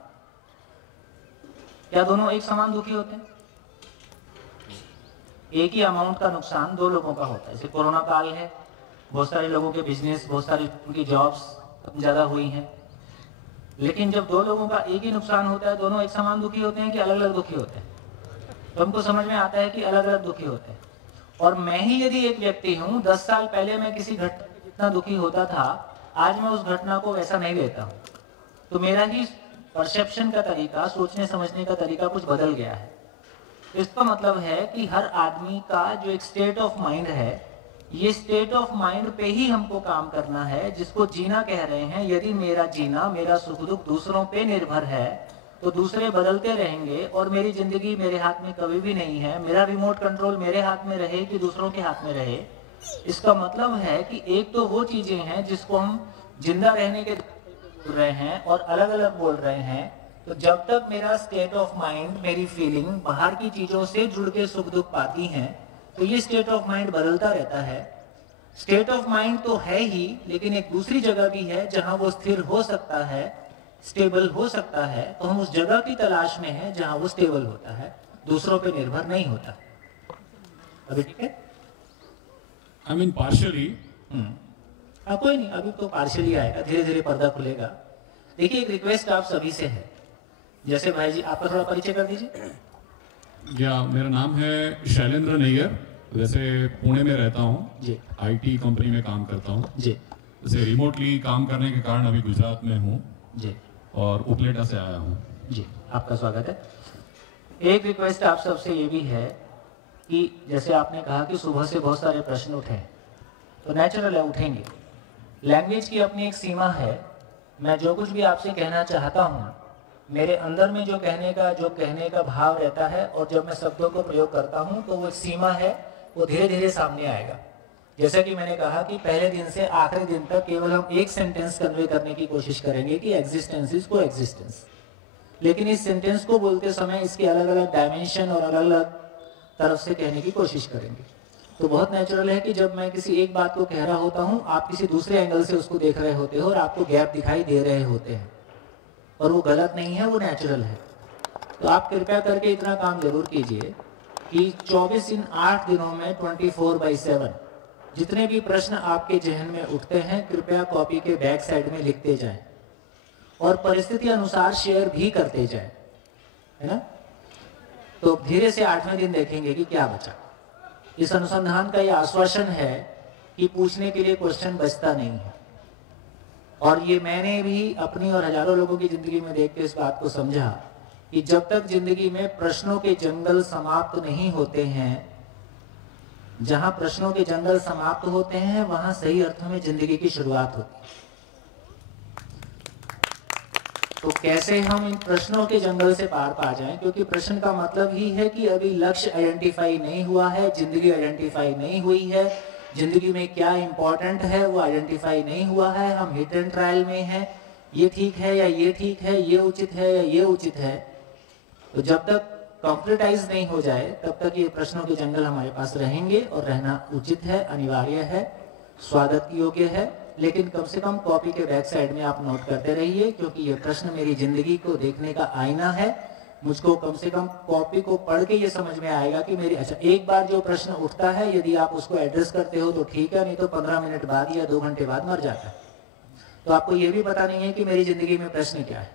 क्या दोनों एक समान दुखी होते हैं? एक ही अमाउंट का नुकसान 2 लोगों का होता है। जैसे कोरोना काल है, बहुत सारे लोगों के बिजनेस, बहुत सारी उनकी जॉब्स ज्यादा हुई हैं। लेकिन जब 2 लोगों का एक ही नुकसान होता है, दोनों एक समान दुखी होते हैं कि अलग अलग दुखी होते हैं? तो हमको समझ में आता है कि अलग अलग दुखी होते हैं। और मैं ही यदि एक व्यक्ति हूं, 10 साल पहले मैं किसी घटना में जितना दुखी होता था, आज मैं उस घटना को वैसा नहीं लेता हूं। तो मेरा ही परसेप्शन का तरीका, सोचने समझने का तरीका कुछ बदल गया है। इसका मतलब है कि हर आदमी का जो एक स्टेट ऑफ माइंड है, ये स्टेट ऑफ माइंड पे ही हमको काम करना है, जिसको जीना कह रहे हैं। यदि मेरा जीना, मेरा सुख दुख दूसरों पे निर्भर है, तो दूसरे बदलते रहेंगे और मेरी जिंदगी मेरे हाथ में कभी भी नहीं है। मेरा रिमोट कंट्रोल मेरे हाथ में रहे कि दूसरों के हाथ में रहे, इसका मतलब है कि एक तो वो चीजें हैं जिसको हम जिंदा रहने के बोल रहे हैं और अलग अलग बोल रहे हैं। तो जब तक मेरा स्टेट ऑफ माइंड, मेरी फीलिंग बाहर की चीजों से जुड़ के सुख दुख पाती हैं, तो ये स्टेट ऑफ माइंड बदलता रहता है। स्टेट ऑफ माइंड तो है ही, लेकिन एक दूसरी जगह भी है जहां वो स्थिर हो सकता है, स्टेबल हो सकता है। तो हम उस जगह की तलाश में हैं जहां वो स्टेबल होता है, दूसरों पे निर्भर नहीं होता। अभी ठीक है? I mean partially. कोई नहीं, अभी तो पार्शियली आएगा, धीरे धीरे पर्दा खुलेगा। देखिए, एक रिक्वेस्ट आप सभी से है। जैसे भाई जी, आपका थोड़ा परिचय कर दीजिए। या मेरा नाम है शैलेंद्र नैयर। वैसे पुणे में रहता हूँ जी, IT कंपनी में काम करता हूँ जी, जैसे रिमोटली काम करने के कारण अभी गुजरात में हूँ जी, और उपलेटा से आया हूँ जी। आपका स्वागत है। एक रिक्वेस्ट आप सबसे ये भी है कि जैसे आपने कहा कि सुबह से बहुत सारे प्रश्न उठे, तो नेचुरल है, उठेंगे। लैंग्वेज की अपनी एक सीमा है। मैं जो कुछ भी आपसे कहना चाहता हूँ, मेरे अंदर में जो कहने का भाव रहता है, और जब मैं शब्दों को प्रयोग करता हूँ तो वो सीमा है, वो धीरे धीरे सामने आएगा। जैसा कि मैंने कहा कि पहले दिन से आखिरी दिन तक केवल हम एक सेंटेंस कन्वे करने की कोशिश करेंगे कि एग्जिस्टेंस इज को एग्जिस्टेंस। लेकिन इस सेंटेंस को बोलते समय इसके अलग अलग डायमेंशन और अलग अलग तरफ से कहने की कोशिश करेंगे। तो बहुत नेचुरल है कि जब मैं किसी एक बात को कह रहा होता हूँ, आप किसी दूसरे एंगल से उसको देख रहे होते हो और आपको गैप दिखाई दे रहे होते हैं, और वो गलत नहीं है, वो नेचुरल है। तो आप कृपया करके इतना काम जरूर कीजिए कि 24 इन 8 दिनों में 24/7 जितने भी प्रश्न आपके जहन में उठते हैं कृपया कॉपी के बैक साइड में लिखते जाएं और परिस्थिति अनुसार शेयर भी करते जाएं, है ना। तो धीरे से 8वें दिन देखेंगे कि क्या बचा। इस अनुसंधान का यह आश्वासन है कि पूछने के लिए क्वेश्चन बचता नहीं है। और ये मैंने भी अपनी और हजारों लोगों की जिंदगी में देख के इस बात को समझा कि जब तक जिंदगी में प्रश्नों के जंगल समाप्त नहीं होते हैं, जहां प्रश्नों के जंगल समाप्त होते हैं वहां सही अर्थों में जिंदगी की शुरुआत होती है। तो कैसे हम इन प्रश्नों के जंगल से पार पा जाएं, क्योंकि प्रश्न का मतलब ही है कि अभी लक्ष्य आइडेंटिफाई नहीं हुआ है, जिंदगी आइडेंटिफाई नहीं हुई है, जिंदगी में क्या इंपॉर्टेंट है वो आइडेंटिफाई नहीं हुआ है, हम हिट एंड ट्रायल में हैं, ये ठीक है या ये ठीक है, ये उचित है या ये उचित है। तो जब तक कॉम्प्यूटराइज नहीं हो जाए तब तक ये प्रश्नों के जंगल हमारे पास रहेंगे और रहना उचित है, अनिवार्य है, स्वागत योग्य है। लेकिन कम से कम कॉपी के बैक साइड में आप नोट करते रहिए, क्योंकि ये प्रश्न मेरी जिंदगी को देखने का आईना है। मुझको कम से कम कॉपी को पढ़ के ये समझ में आएगा कि मेरी, अच्छा एक बार जो प्रश्न उठता है यदि आप उसको एड्रेस करते हो तो ठीक है, नहीं तो 15 मिनट बाद या 2 घंटे बाद मर जाता है। तो आपको ये भी पता नहीं है कि मेरी जिंदगी में प्रश्न क्या है।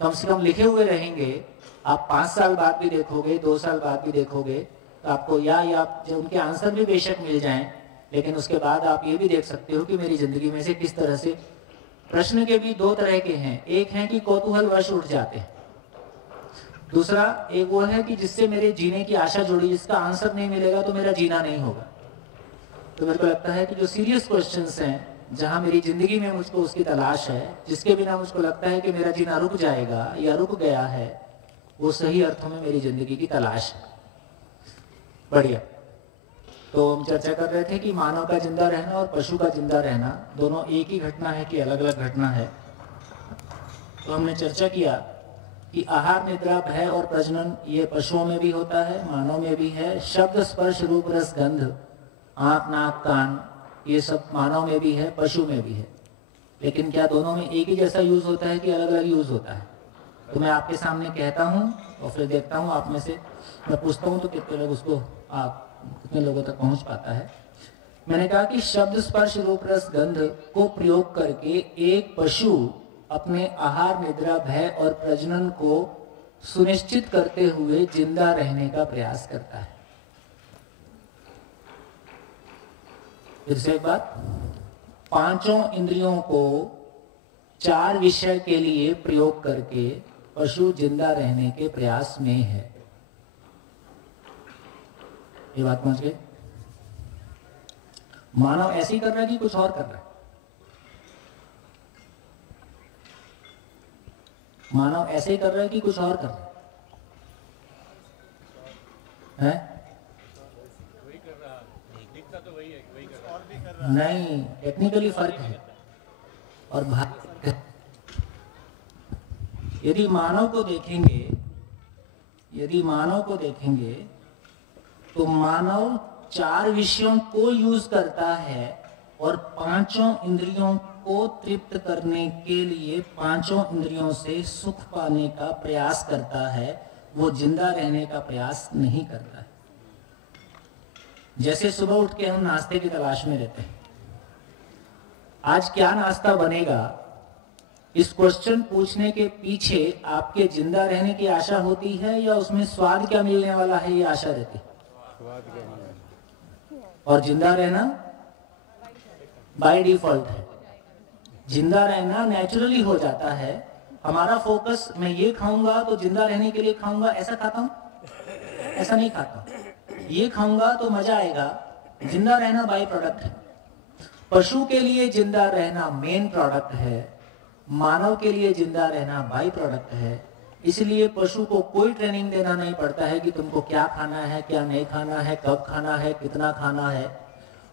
कम से कम लिखे हुए रहेंगे, आप 5 साल बाद भी देखोगे, 2 साल बाद भी देखोगे, तो आपको या उनके आंसर भी बेशक मिल जाएं, लेकिन उसके बाद आप ये भी देख सकते हो कि मेरी जिंदगी में से किस तरह से प्रश्न के भी 2 तरह के हैं। एक है कि कौतूहलवश उठ जाते हैं, दूसरा एक वो है कि जिससे मेरे जीने की आशा जुड़ी, जिसका आंसर नहीं मिलेगा तो मेरा जीना नहीं होगा। तो मेरे को लगता है कि जो सीरियस क्वेश्चंस हैं, जहां मेरी जिंदगी में मुझको उसकी तलाश है, जिसके बिना मुझको लगता है कि मेरा जीना रुक जाएगा या रुक गया है, वो सही अर्थों में मेरी जिंदगी की तलाश है। बढ़िया। तो हम चर्चा कर रहे थे कि मानव का जिंदा रहना और पशु का जिंदा रहना दोनों एक ही घटना है कि अलग अलग घटना है। तो हमने चर्चा किया कि आहार, निद्रा, भय और प्रजनन ये पशुओं में भी होता है, मानव में भी है। शब्द, स्पर्श, रूप, रस, गंध, आंख, नाक, कान, ये सब मानव में भी है, पशु में भी है। लेकिन क्या दोनों में एक ही जैसा यूज होता है कि अलग अलग यूज होता है? तो मैं आपके सामने कहता हूं और फिर देखता हूं आप में से, मैं पूछता हूं तो कितने लोग उसको, कितने लोगों तक पहुंच पाता है। मैंने कहा कि शब्द, स्पर्श, रूप, रस, गंध को प्रयोग करके एक पशु अपने आहार, निद्रा, भय और प्रजनन को सुनिश्चित करते हुए जिंदा रहने का प्रयास करता है। फिर से एक बात, 5 इंद्रियों को 4 विषय के लिए प्रयोग करके पशु जिंदा रहने के प्रयास में है। ये बात समझ गए? मानव ऐसे ही कर रहा है कि कुछ और कर रहा है? मानव ऐसे ही कर रहा है कि कुछ और कर रहा है? नहीं, टेक्निकली फर्क है और यदि मानव को देखेंगे तो मानव 4 विषयों को यूज करता है और 5 इंद्रियों को तृप्त करने के लिए 5 इंद्रियों से सुख पाने का प्रयास करता है, वो जिंदा रहने का प्रयास नहीं करता है। जैसे सुबह उठ के हम नाश्ते की तलाश में रहते हैं, आज क्या नाश्ता बनेगा, इस क्वेश्चन पूछने के पीछे आपके जिंदा रहने की आशा होती है या उसमें स्वाद क्या मिलने वाला है ये आशा रहती है? और जिंदा रहना बाय डिफॉल्ट है, जिंदा रहना नेचुरली हो जाता है। हमारा फोकस, मैं ये खाऊंगा तो जिंदा रहने के लिए खाऊंगा, ऐसा खाता हूं, ऐसा नहीं खाता हूं। ये खाऊंगा तो मजा आएगा, जिंदा रहना बाय प्रोडक्ट है। पशु के लिए जिंदा रहना मेन प्रोडक्ट है, मानव के लिए जिंदा रहना बाय प्रोडक्ट है। इसलिए पशु को कोई ट्रेनिंग देना नहीं पड़ता है कि तुमको क्या खाना है, क्या नहीं खाना है, कब खाना है, कितना खाना है।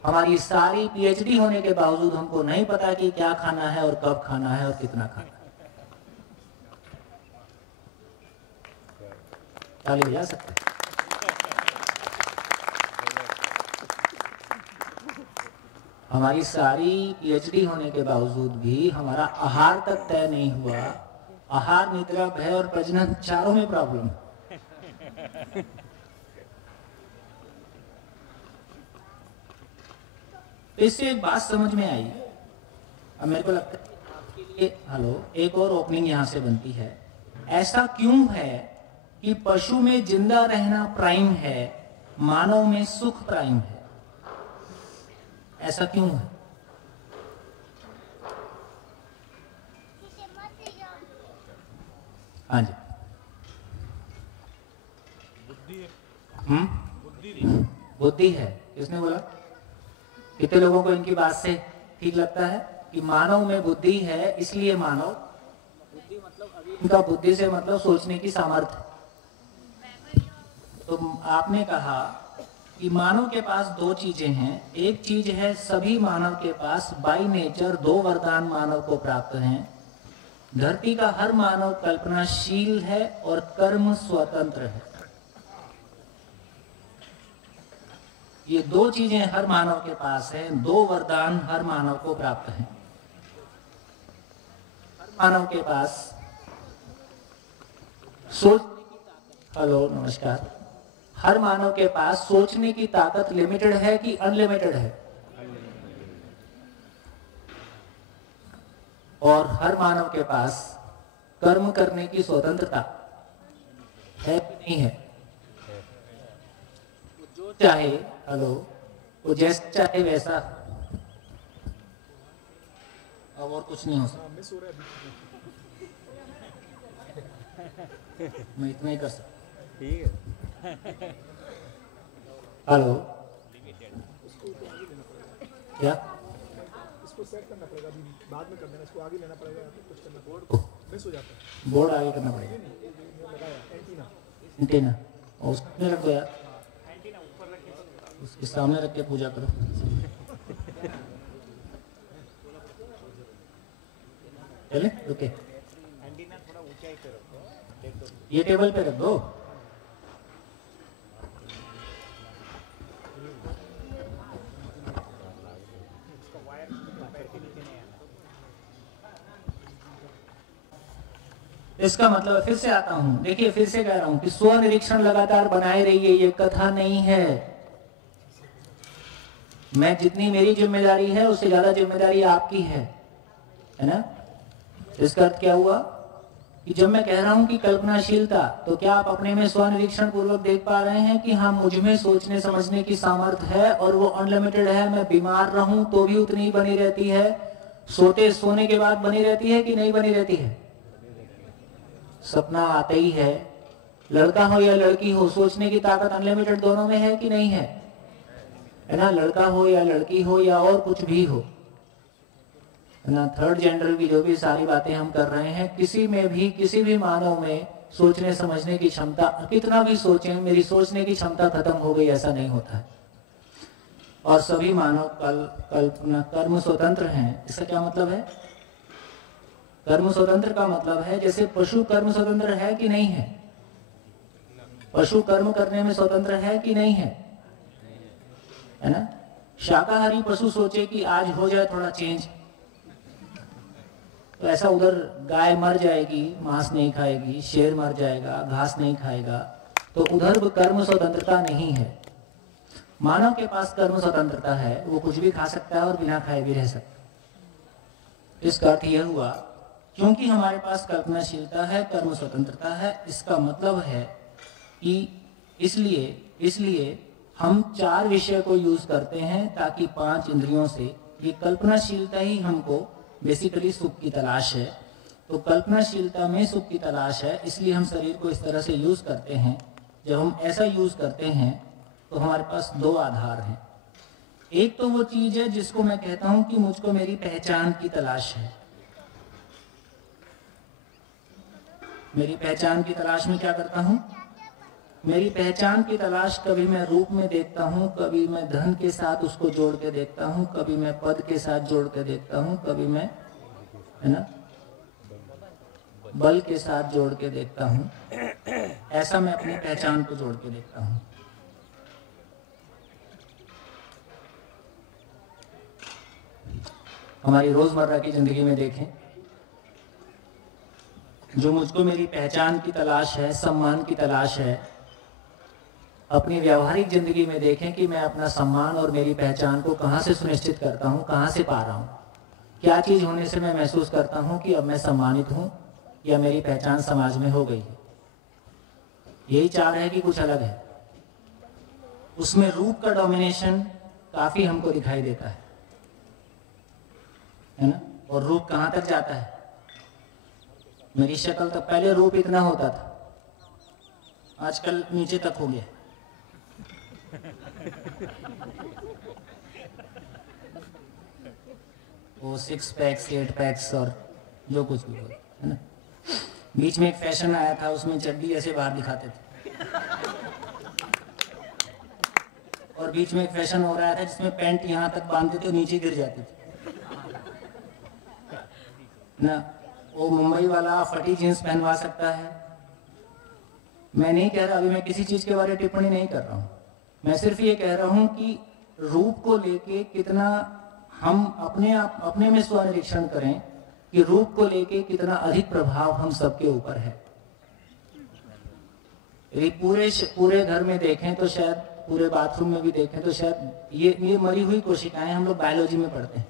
हमारी सारी पीएचडी होने के बावजूद हमको नहीं पता कि क्या खाना है और कब खाना है और कितना खाना है। ताली बजा सकते हैं? हमारी सारी पीएचडी होने के बावजूद भी हमारा आहार तक तय नहीं हुआ। आहार, निद्रा, भय और प्रजनन चारों में प्रॉब्लम। तो इससे एक बात समझ में आई। अब मेरे को लगता है आपके लिए हेलो एक और ओपनिंग यहां से बनती है। ऐसा क्यों है कि पशु में जिंदा रहना प्राइम है, मानव में सुख प्राइम है? ऐसा क्यों है? हाँ जी, बुद्धि है। किसने बोला? कितने लोगों को इनकी बात से ठीक लगता है कि मानव में बुद्धि है, इसलिए मानव बुद्धि मतलब अभी इनका बुद्धि से मतलब सोचने की सामर्थ्य। तो आपने कहा कि मानव के पास दो चीजें हैं। एक चीज है सभी मानव के पास बाय नेचर दो वरदान मानव को प्राप्त हैं। धरती का हर मानव कल्पनाशील है और कर्म स्वतंत्र है। ये दो चीजें हर मानव के पास हैं, दो वरदान हर मानव को प्राप्त हैं। हर मानव के पास सोचने की ताकत, हेलो नमस्कार, हर मानव के पास सोचने की ताकत लिमिटेड है कि अनलिमिटेड है? और हर मानव के पास कर्म करने की स्वतंत्रता है कि नहीं है? जो चाहे, हेलो, वो जैसा चाहे वैसा, अब और कुछ नहीं हो सकता। मैं इतना ही कर सकता। ठीक है। हेलो, क्या इसको सेट करना पड़ेगा, अभी बाद में कर देना, इसको आगे लेना पड़ेगा, कुछ करना, बोर्ड को मिस हो जाता है, बोर्ड आगे करना पड़ेगा। एंटीना और उसमें रख दो यार, एंटीना ऊपर रख के उसके सामने रख के पूजा करो। चले रुके, एंटीना थोड़ा ऊंचाई पे रखो, ये टेबल पे रख दो। इसका मतलब फिर से आता हूं, देखिए फिर से कह रहा हूं कि स्व निरीक्षण लगातार बनाए रहिए, ये कथा नहीं है। मैं जितनी मेरी जिम्मेदारी है उससे ज्यादा जिम्मेदारी आपकी है ना? इसका अर्थ क्या हुआ कि जब मैं कह रहा हूं कि कल्पनाशीलता, तो क्या आप अपने में स्व निरीक्षण पूर्वक देख पा रहे हैं कि हाँ मुझ में सोचने समझने की सामर्थ्य है और वो अनलिमिटेड है? मैं बीमार रहूं तो भी उतनी ही बनी रहती है, सोने के बाद बनी रहती है कि नहीं बनी रहती है? सपना आते ही है, लड़का हो या लड़की हो, सोचने की ताकत अनलिमिटेड दोनों में है कि नहीं है? है ना? लड़का हो या लड़की हो या और कुछ भी हो, है ना? थर्ड जेंडर की जो भी सारी बातें हम कर रहे हैं, किसी में भी, किसी भी मानव में सोचने समझने की क्षमता, कितना भी सोचें मेरी सोचने की क्षमता खत्म हो गई, ऐसा नहीं होता है। और सभी मानव कल्पना कर्म स्वतंत्र हैं। इसका क्या मतलब है? कर्म स्वतंत्र का मतलब है जैसे पशु कर्म स्वतंत्र है कि नहीं है? पशु कर्म करने में स्वतंत्र है कि नहीं है? है ना? शाकाहारी पशु सोचे कि आज हो जाए थोड़ा चेंज, तो ऐसा उधर गाय मर जाएगी, मांस नहीं खाएगी, शेर मर जाएगा, घास नहीं खाएगा, तो उधर कर्म स्वतंत्रता नहीं है। मानव के पास कर्म स्वतंत्रता है, वो कुछ भी खा सकता है और बिना खाए भी रह सकता है। इसका अर्थ यह हुआ क्योंकि हमारे पास कल्पनाशीलता है, कर्म स्वतंत्रता है, इसका मतलब है कि इसलिए हम 4 विषय को यूज करते हैं ताकि 5 इंद्रियों से ये कल्पनाशीलता ही हमको बेसिकली सुख की तलाश है। तो कल्पनाशीलता में सुख की तलाश है, इसलिए हम शरीर को इस तरह से यूज करते हैं। जब हम ऐसा यूज करते हैं तो हमारे पास 2 आधार हैं। एक तो वो चीज है जिसको मैं कहता हूं कि मुझको मेरी पहचान की तलाश है। मेरी पहचान की तलाश में क्या करता हूं? मेरी पहचान की तलाश कभी मैं रूप में देखता हूं, कभी मैं धन के साथ उसको जोड़ के देखता हूं, कभी मैं पद के साथ जोड़ के देखता हूं, कभी मैं, है ना, बल के साथ जोड़ के देखता हूं। ऐसा मैं अपनी पहचान को जोड़ के देखता हूं। हमारी रोजमर्रा की जिंदगी में देखें, जो मुझको मेरी पहचान की तलाश है, सम्मान की तलाश है, अपनी व्यावहारिक जिंदगी में देखें कि मैं अपना सम्मान और मेरी पहचान को कहाँ से सुनिश्चित करता हूँ, कहाँ से पा रहा हूँ, क्या चीज होने से मैं महसूस करता हूँ कि अब मैं सम्मानित हूँ या मेरी पहचान समाज में हो गई है। यही चार है कि कुछ अलग है। उसमें रूप का डोमिनेशन काफी हमको दिखाई देता है ना। और रूप कहाँ तक जाता है? मेरी शक्ल तो पहले रूप इतना होता था, आजकल नीचे तक हो गया। वो 6 पैक्स 8 पैक्स और जो कुछ भी हो, है ना। बीच में एक फैशन आया था, उसमें चड्डी ऐसे बाहर दिखाते थे, और बीच में एक फैशन हो रहा था जिसमें पैंट यहाँ तक बांधते थे, नीचे गिर जाती थी ना। वो मुंबई वाला फटी जींस पहनवा सकता है। मैं नहीं कह रहा, अभी मैं किसी चीज के बारे में टिप्पणी नहीं कर रहा हूं, मैं सिर्फ ये कह रहा हूं कि रूप को लेके कितना हम अपने में स्वनिरीक्षण करें कि रूप को लेके कितना अधिक प्रभाव हम सबके ऊपर है। यदि पूरे घर में देखें तो शायद, पूरे बाथरूम में भी देखें तो शायद ये मरी हुई कोशिकाएं हम लोग बायोलॉजी में पढ़ते हैं,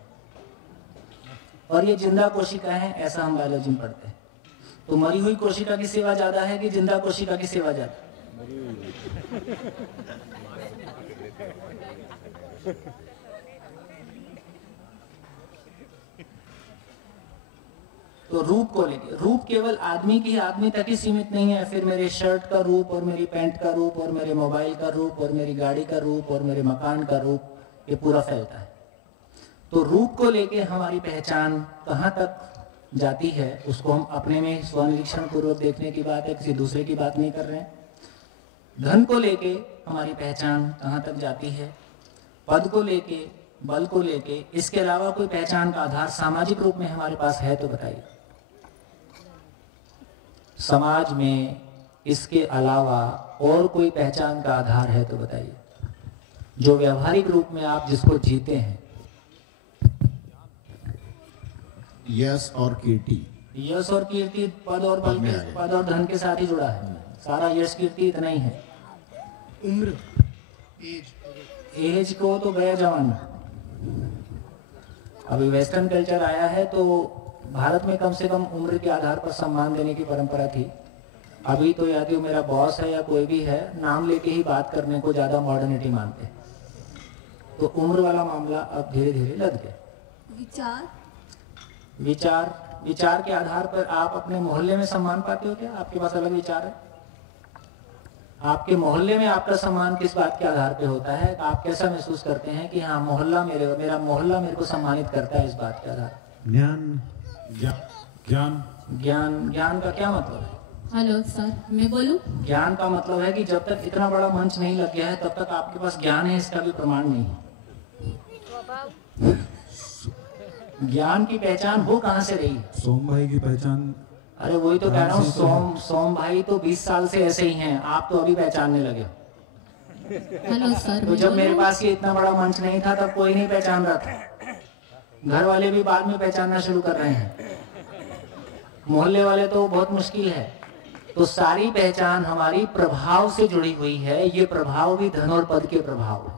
और ये जिंदा कोशिकाएं ऐसा हम बायोलॉजी में पढ़ते हैं। तो मरी हुई कोशिका की सेवा ज्यादा है कि जिंदा कोशिका की सेवा ज्यादा? तो रूप को लेके, रूप केवल आदमी तक ही सीमित नहीं है। फिर मेरे शर्ट का रूप और मेरी पैंट का रूप और मेरे मोबाइल का रूप और मेरी गाड़ी का रूप और मेरे मकान का रूप, ये पूरा फैलता है। तो रूप को लेके हमारी पहचान कहाँ तक जाती है, उसको हम अपने में स्वनिरीक्षण पूर्वक देखने की बात है, किसी दूसरे की बात नहीं कर रहे हैं। धन को लेके हमारी पहचान कहाँ तक जाती है, पद को लेके, बल को लेके, इसके अलावा कोई पहचान का आधार सामाजिक रूप में हमारे पास है तो बताइए। समाज में इसके अलावा और कोई पहचान का आधार है तो बताइए, जो व्यवहारिक रूप में आप जिसको जीते हैं। यश और कीर्ति, यश और कीर्ति पद और बल के, पद और धन के साथ ही जुड़ा है। सारा यश कीर्ति इतना ही है। उम्र, एज को तो गया जमाना। अभी वेस्टर्न कल्चर आया है तो भारत में कम से कम उम्र के आधार पर सम्मान देने की परंपरा थी। अभी तो यदि मेरा बॉस है या कोई भी है, नाम लेके ही बात करने को ज्यादा मॉडर्निटी मानते। तो उम्र वाला मामला अब धीरे धीरे लग गया। विचार के आधार पर आप अपने मोहल्ले में सम्मान पाते हो क्या? आपके पास अलग विचार है? आपके मोहल्ले में आपका सम्मान किस बात के आधार पे होता है? आप कैसा महसूस करते हैं कि हाँ मोहल्ला मेरा मोहल्ला मेरे को सम्मानित करता है? इस बात के आधार ज्ञान का क्या मतलब है? हेलो सर, मैं बोलूं? ज्ञान का मतलब है कि जब तक इतना बड़ा मंच नहीं लग गया है तब तक आपके पास ज्ञान है, इसका भी प्रमाण नहीं है। ज्ञान की पहचान हो कहाँ से रही? सोम भाई की पहचान, अरे वही तो कह रहा हूँ, सोम भाई तो 20 साल से ऐसे ही हैं, आप तो अभी पहचानने लगे। हेलो सर, तो जब मेरे पास ये इतना बड़ा मंच नहीं था तब कोई नहीं पहचान रहा था। घर वाले भी बाद में पहचानना शुरू कर रहे हैं, मोहल्ले वाले तो बहुत मुश्किल है। तो सारी पहचान हमारी प्रभाव से जुड़ी हुई है। ये प्रभाव भी धन और पद के प्रभाव है।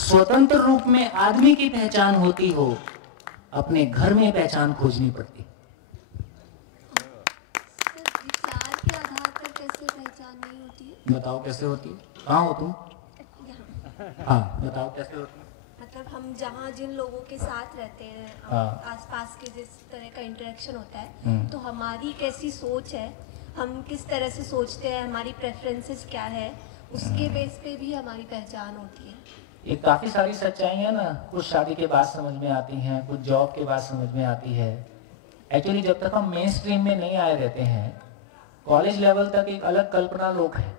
स्वतंत्र रूप में आदमी की पहचान होती हो, अपने घर में पहचान खोजनी पड़ती। विचार के आधार पर कैसे पहचान नहीं होती है? बताओ कैसे होती है? कहाँ हो तुम? हाँ बताओ कैसे होती है? मतलब हम जहाँ जिन लोगों के साथ रहते हैं, आसपास के जिस तरह का इंटरेक्शन होता है, तो हमारी कैसी सोच है, हम किस तरह से सोचते हैं, हमारी प्रेफरेंसेस क्या है, उसके बेस पे भी हमारी पहचान होती है। ये काफी सारी सच्चाइयां ना कुछ शादी के बाद समझ में आती हैं, कुछ जॉब के बाद समझ में आती है। एक्चुअली जब तक हम मेन स्ट्रीम में नहीं आए रहते हैं, कॉलेज लेवल तक एक अलग कल्पना लोक है।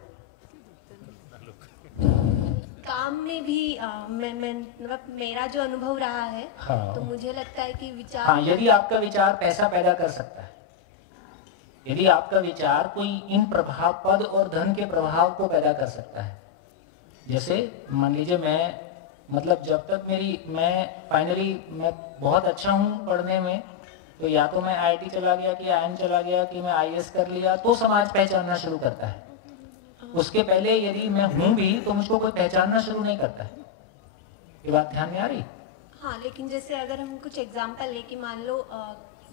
काम में भी मतलब मेरा जो अनुभव रहा है, हाँ। तो मुझे लगता है कि विचार, हाँ, यदि आपका विचार पैसा पैदा कर सकता है, यदि आपका विचार कोई इन प्रभाव, पद और धन के प्रभाव को पैदा कर सकता है। जैसे मान लीजिए मतलब जब तक मैं बहुत अच्छा हूँ पढ़ने में, तो या तो मैं IIT चला गया कि IIM चला गया कि मैं IAS कर लिया, तो समाज पहचानना शुरू करता है। उसके पहले यदि मैं हूं भी तो मुझको कोई पहचानना शुरू नहीं करता है। ये बात ध्यान में आ रही? हाँ, लेकिन जैसे अगर हम कुछ एग्जांपल लेके मान लो,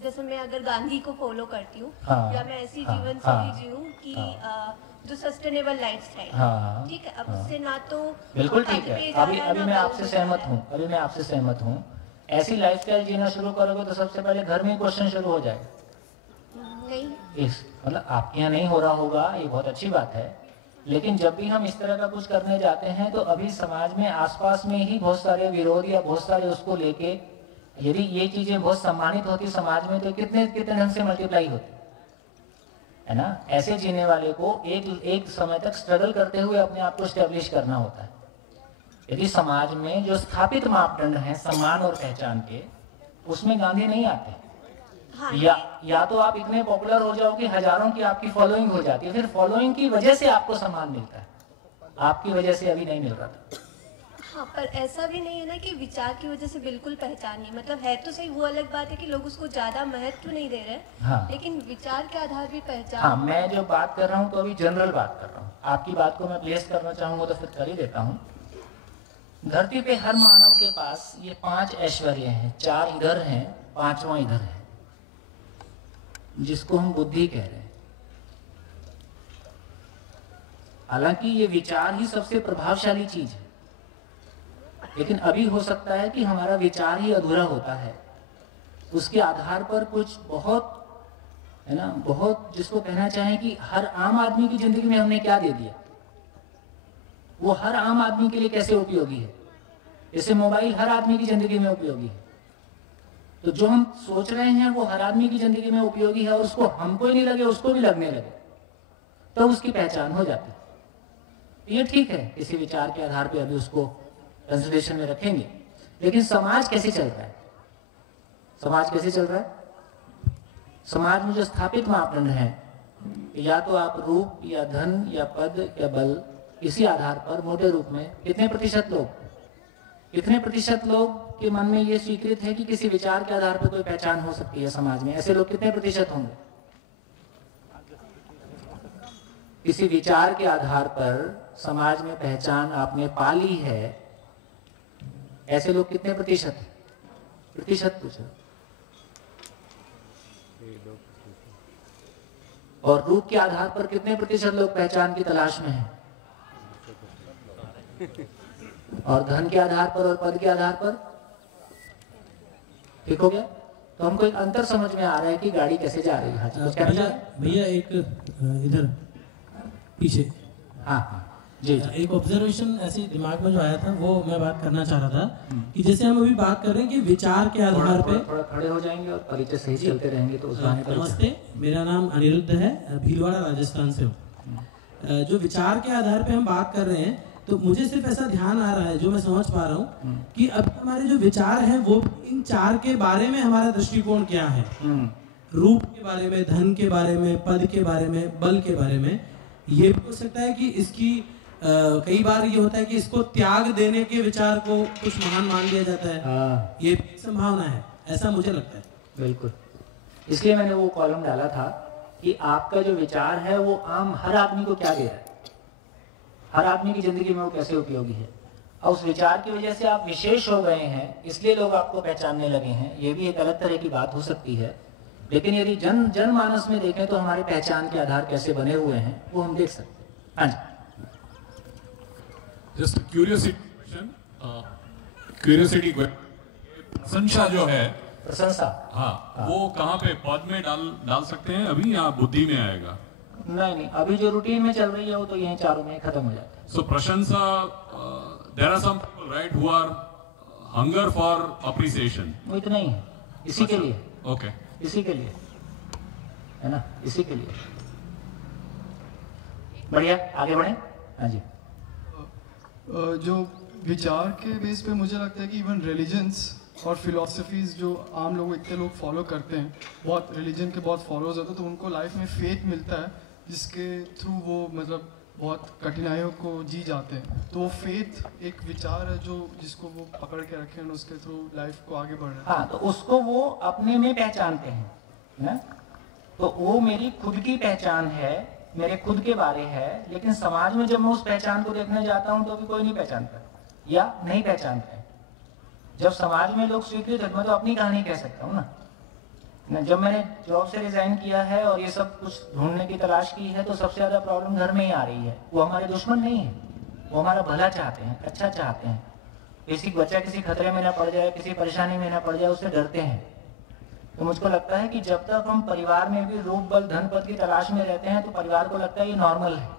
जैसे मैं अगर गांधी को फॉलो करती हूँ, या मैं ऐसी जीवन शैली जीऊँ कि जो सस्टेनेबल लाइफस्टाइल, ठीक है, अब उससे ना तो बिल्कुल ठीक है। अभी मैं आपसे सहमत हूँ। ऐसी लाइफस्टाइल जीना शुरू करोगे तो सबसे पहले घर में क्वेश्चन शुरू हो जाएगा। नहीं, मतलब आपके यहाँ नहीं हो रहा होगा, ये बहुत अच्छी बात है, लेकिन जब भी हम इस तरह का कुछ करने जाते हैं तो अभी समाज में आसपास में ही बहुत सारे विरोध या बहुत सारे उसको लेके, यदि ये चीजें बहुत सम्मानित होती समाज में तो कितने ढंग से मल्टीप्लाई होती है ना। ऐसे जीने वाले को एक समय तक स्ट्रगल करते हुए अपने आप को स्टेब्लिश करना होता है। यदि समाज में जो स्थापित मापदंड हैं सम्मान और पहचान के, उसमें गांधी नहीं आते। हाँ, या तो आप इतने पॉपुलर हो जाओ कि हजारों की आपकी फॉलोइंग हो जाती है, फिर फॉलोइंग की वजह से आपको सम्मान मिलता है, आपकी वजह से अभी नहीं मिल रहा था। हाँ, पर ऐसा भी नहीं है ना कि विचार की वजह से बिल्कुल पहचान नहीं, मतलब है तो सही, वो अलग बात है कि लोग उसको ज्यादा महत्व नहीं दे रहे। हाँ, लेकिन विचार के आधार भी पहचान। हाँ, मैं जो बात कर रहा हूँ तो अभी जनरल बात कर रहा हूँ। आपकी बात को मैं प्लेस करना चाहूंगा तो फिर कर ही देता हूँ। धरती पे हर मानव के पास ये 5 ऐश्वर्य हैं, 4 इधर हैं, 5वां इधर है, जिसको हम बुद्धि कह रहे हैं। हालांकि ये विचार ही सबसे प्रभावशाली चीज है, लेकिन अभी हो सकता है कि हमारा विचार ही अधूरा होता है। उसके आधार पर कुछ बहुत है ना, बहुत जिसको कहना चाहें कि हर आम आदमी की जिंदगी में हमने क्या दे दिया, वो हर आम आदमी के लिए कैसे उपयोगी है। जैसे मोबाइल हर आदमी की जिंदगी में उपयोगी है, तो जो हम सोच रहे हैं वो हर आदमी की जिंदगी में उपयोगी है और उसको हमको ही नहीं लगे, उसको भी लगने लगे, तो उसकी पहचान हो जाती है। ये ठीक है, किसी विचार के आधार पे अभी उसको कंसिडरेशन में रखेंगे। लेकिन समाज कैसे चल रहा है? समाज कैसे चल रहा है? समाज में जो स्थापित मापदंड है, या तो आप रूप या धन या पद या बल, इसी आधार पर मोटे रूप में कितने प्रतिशत लोग के मन में ये स्वीकृत है कि किसी विचार के आधार पर कोई पहचान हो सकती है समाज में? ऐसे लोग कितने प्रतिशत होंगे? किसी विचार के आधार पर समाज में पहचान आपने पाली है, ऐसे लोग कितने प्रतिशत पूछो। और रूप के आधार पर कितने प्रतिशत लोग पहचान की तलाश में हैं? और धन के आधार पर और पद के आधार पर? ठीक हो गया? तो हमको एक अंतर समझ में आ रहा है कि गाड़ी कैसे जा रही है। भैया एक इधर पीछे, हाँ जी, एक ऑब्जर्वेशन ऐसे दिमाग में जो आया था वो मैं बात करना चाह रहा था कि जैसे हम अभी बात कर रहे हैं कि विचार के आधार पे, थोड़ा खड़े हो जाएंगे और परिचय सही चलते रहेंगे तो उस बहाने पर। नमस्ते, मेरा नाम अनिरुद्ध है, भीलवाड़ा राजस्थान से हूँ। जो विचार के आधार पे हम बात कर रहे हैं, तो मुझे सिर्फ ऐसा ध्यान आ रहा है, जो मैं समझ पा रहा हूँ कि अब हमारे जो विचार हैं वो इन 4 के बारे में हमारा दृष्टिकोण क्या है, रूप के बारे में, धन के बारे में, पद के बारे में, बल के बारे में। ये भी हो सकता है कि इसकी कई बार ये होता है कि इसको त्याग देने के विचार को कुछ महान मान लिया जाता है। ये भी संभावना है, ऐसा मुझे लगता है। बिल्कुल, इसलिए मैंने वो कॉलम डाला था कि आपका जो विचार है वो आम हर आदमी को क्या दे रहा है, हर आदमी की जिंदगी में वो कैसे उपयोगी है। और उस विचार की वजह से आप विशेष हो गए हैं, इसलिए लोग आपको पहचानने लगे हैं। ये भी एक अलग तरह की बात हो सकती है। लेकिन यदि जनमानस में देखें तो हमारे पहचान के आधार कैसे बने हुए हैं वो हम देख सकते हैं। हाँ जी, जस्ट क्यूरियोसिटी प्रशंसा जो है, प्रशंसा, हाँ, वो कहाँ पे पद में डाल सकते हैं अभी, या बुद्धि में आएगा? नहीं, अभी जो रूटीन में चल रही है वो तो यही 4 में खत्म हो जाता है। सो प्रशंसा, there are some people right who are hunger for appreciation. वो इतना ही है, इसी के लिए। ओके, इसी के लिए है ना, इसी के लिए। बढ़िया, आगे बढ़े। हाँ जी, जो विचार के बेस पे मुझे लगता है कि इवन रिलीजन्स और फिलोसफीज जो आम लोग इतने लोग फॉलो करते हैं, बहुत रिलीजन के बहुत फॉलोअर्स होते हैं, तो उनको लाइफ में फेथ मिलता है जिसके थ्रू वो मतलब बहुत कठिनाइयों को जी जाते हैं। तो वो फेथ एक विचार है जो जिसको वो पकड़ के रखे हैं, उसके थ्रू लाइफ को आगे बढ़ रहे हैं। हाँ, तो उसको वो अपने में पहचानते हैं ना। तो वो मेरी खुद की पहचान है, मेरे खुद के बारे है, लेकिन समाज में जब मैं उस पहचान को देखने जाता हूं तो अभी कोई नहीं पहचानता या नहीं पहचानता है। जब समाज में लोग स्वीकृत है, मैं तो अपनी कहानी कह सकता हूँ ना। जब मैंने जॉब से रिजाइन किया है और ये सब कुछ ढूंढने की तलाश की है, तो सबसे ज्यादा प्रॉब्लम घर में ही आ रही है। वो हमारे दुश्मन नहीं है, वो हमारा भला चाहते हैं, अच्छा चाहते हैं। किसी बच्चा किसी खतरे में ना पड़ जाए, किसी परेशानी में ना पड़ जाए, उससे डरते हैं। तो मुझको लगता है कि जब तक हम परिवार में भी रूप बल धन पद की तलाश में रहते हैं, तो परिवार को लगता है ये नॉर्मल है।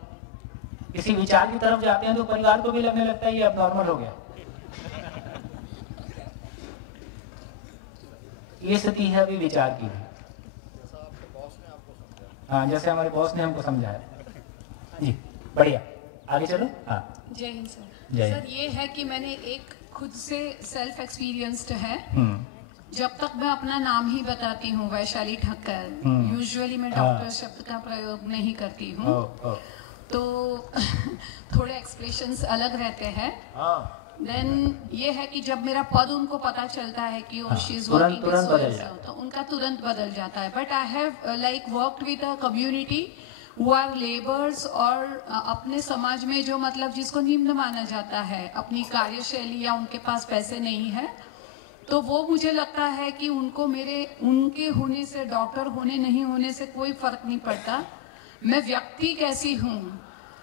किसी विचार की तरफ जाते हैं तो परिवार को भी लगने लगता है ये अब नॉर्मल हो गया। ये स्थिति है अभी विचार की। हाँ, जैसे हमारे बॉस ने हमको समझाया जी। बढ़िया, आगे चलो। हाँ, जय हिंद सर। सर ये है कि मैंने एक खुद से सेल्फ एक्सपीरियंस्ड है। जब तक मैं अपना नाम ही बताती हूँ, वैशाली ठक्कर, यूजुअली मैं डॉक्टर शब्द का प्रयोग नहीं करती हूँ, तो थोड़े एक्सप्रेशंस अलग रहते हैं। देन ये है कि जब मेरा पद उनको पता चलता है कि शी इज वर्किंग, तो उनका तुरंत बदल जाता है। But I have like worked with a community who are labours, और अपने समाज में जो मतलब जिसको निम्न माना जाता है, अपनी कार्यशैली या उनके पास पैसे नहीं है, तो वो मुझे लगता है कि उनको उनके होने से, डॉक्टर होने नहीं होने से कोई फर्क नहीं पड़ता। मैं व्यक्ति कैसी हूँ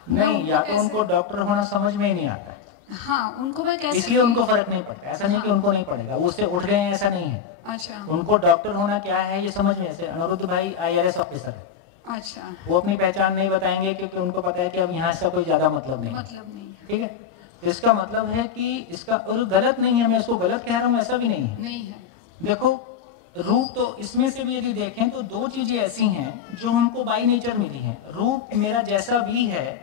नहीं, या तो उनको डॉक्टर होना समझ में ही नहीं आता। हाँ, उनको मैं कैसे, इसलिए उनको फर्क नहीं पड़ता। ऐसा नहीं कि उनको नहीं पड़ेगा, उससे उठ गए हैं, ऐसा नहीं है। अच्छा, उनको डॉक्टर होना क्या है ये समझ में। ऐसे अनिरुद्ध भाई IRS ऑफिसर है। अच्छा, वो अपनी पहचान नहीं बताएंगे क्योंकि उनको पता है कि अब यहाँ से कोई ज्यादा मतलब नहीं, ठीक है। इसका मतलब है कि इसका, और गलत नहीं है, मैं इसको गलत कह रहा हूँ, ऐसा भी नहीं है। नहीं है। देखो, रूप तो इसमें से भी यदि देखें तो दो चीजें ऐसी हैं जो हमको बाई नेचर मिली हैं। रूप मेरा जैसा भी है,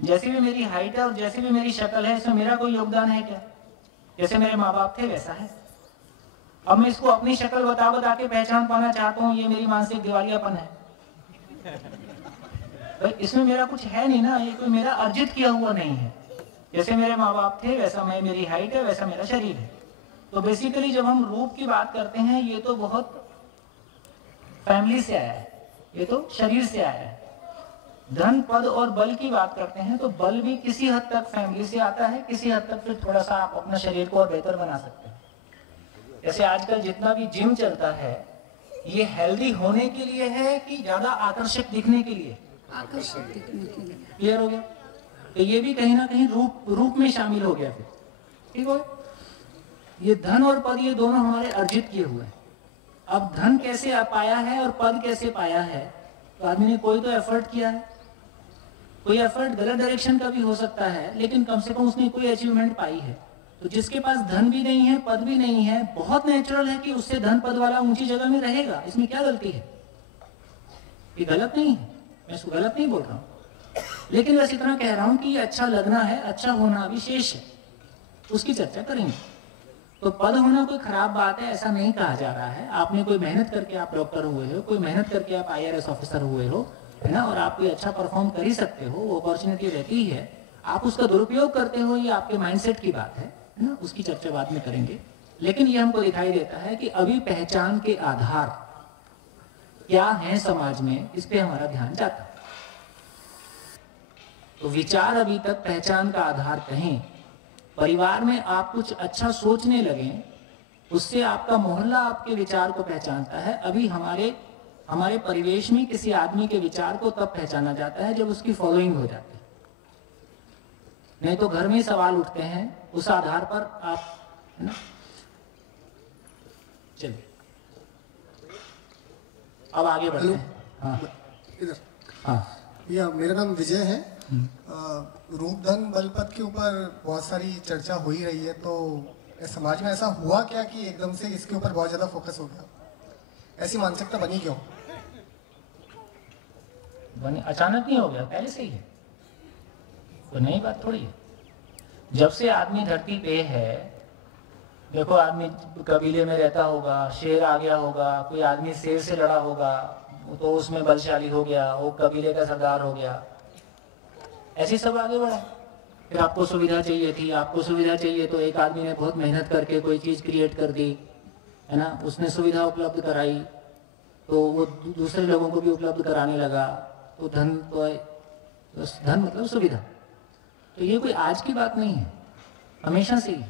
जैसी भी मेरी हाइट है और जैसी भी मेरी शक्ल है, इसमें मेरा कोई योगदान है क्या? जैसे मेरे माँ बाप थे वैसा है। अब मैं इसको अपनी शक्ल बता बता के पहचान पाना चाहता हूँ, ये मेरी मानसिक दिवालियापन है। भाई इसमें मेरा कुछ है नहीं ना, ये कोई मेरा अर्जित किया हुआ नहीं है। जैसे मेरे माँ बाप थे वैसा मैं, मेरी हाइट है वैसा मेरा शरीर है। तो बेसिकली जब हम रूप की बात करते हैं, ये तो बहुत फैमिली से आया है, ये तो शरीर से आया है। धन पद और बल की बात करते हैं तो बल भी किसी हद तक फैमिली से आता है, किसी हद तक फिर थोड़ा सा आप अपना शरीर को और बेहतर बना सकते हैं। जैसे आजकल जितना भी जिम चलता है, ये हेल्दी होने के लिए है कि ज्यादा आकर्षक दिखने के लिए? आकर्षक दिखने के लिए। क्लियर हो गया? तो ये भी कहीं ना कहीं रूप में शामिल हो गया फिर, ठीक हो। ये धन और पद ये दोनों हमारे अर्जित किए हुए हैं। अब धन कैसे पाया है और पद कैसे पाया है, तो आदमी ने कोई तो एफर्ट किया है। कोई एफर्ट गलत डायरेक्शन का भी हो सकता है, लेकिन कम से कम उसने कोई अचीवमेंट पाई है। तो जिसके पास धन भी नहीं है, पद भी नहीं है, बहुत नेचुरल है कि उससे धन पद वाला ऊंची जगह में रहेगा। इसमें क्या गलती है? ये गलत नहीं है, मैं इसको गलत नहीं बोल रहा हूँ, लेकिन बस इतना कह रहा हूं कि अच्छा लगना है, अच्छा होना विशेष है, उसकी चर्चा करेंगे। तो पद होना कोई खराब बात है ऐसा नहीं कहा जा रहा है। आपने कोई मेहनत करके आप डॉक्टर हुए हो, कोई मेहनत करके आप IRS ऑफिसर हुए हो, है ना, और आप कोई अच्छा परफॉर्म कर ही सकते हो, वो अपॉर्चुनिटी रहती ही है। आप उसका दुरुपयोग करते हो, ये आपके माइंडसेट की बात है ना, उसकी चर्चा बाद में करेंगे। लेकिन ये हमको दिखाई देता है कि अभी पहचान के आधार क्या है समाज में, इस पे हमारा ध्यान जाता है। तो विचार अभी तक पहचान का आधार कहें। परिवार में आप कुछ अच्छा सोचने लगे, उससे आपका मोहल्ला आपके विचार को पहचानता है। अभी हमारे परिवेश में किसी आदमी के विचार को तब पहचाना जाता है जब उसकी फॉलोइंग हो जाती है, नहीं तो घर में सवाल उठते हैं उस आधार पर आप, है ना। चलिए अब आगे बढ़ते हैं। हाँ इधर। हाँ भैया, मेरा नाम विजय है। रूप धन बल पद के ऊपर बहुत सारी चर्चा हो ही रही है, तो समाज में ऐसा हुआ क्या कि एकदम से इसके ऊपर बहुत ज्यादा फोकस हो गया? ऐसी मानसिकता बनी क्यों? बनी अचानक नहीं हो गया, पहले से ही है, कोई नई बात थोड़ी है। जब से आदमी धरती पे है, देखो आदमी कबीले में रहता होगा, शेर आ गया होगा, कोई आदमी शेर से लड़ा होगा तो उसमें बलशाली हो गया, वो कबीले का सरदार हो गया, ऐसे सब आगे बढ़ा। फिर आपको सुविधा चाहिए थी, आपको सुविधा चाहिए तो एक आदमी ने बहुत मेहनत करके कोई चीज क्रिएट कर दी, है ना, उसने सुविधा उपलब्ध कराई तो वो दूसरे लोगों को भी उपलब्ध कराने लगा, तो धन तो धन मतलब सुविधा। तो ये कोई आज की बात नहीं है, हमेशा से ही।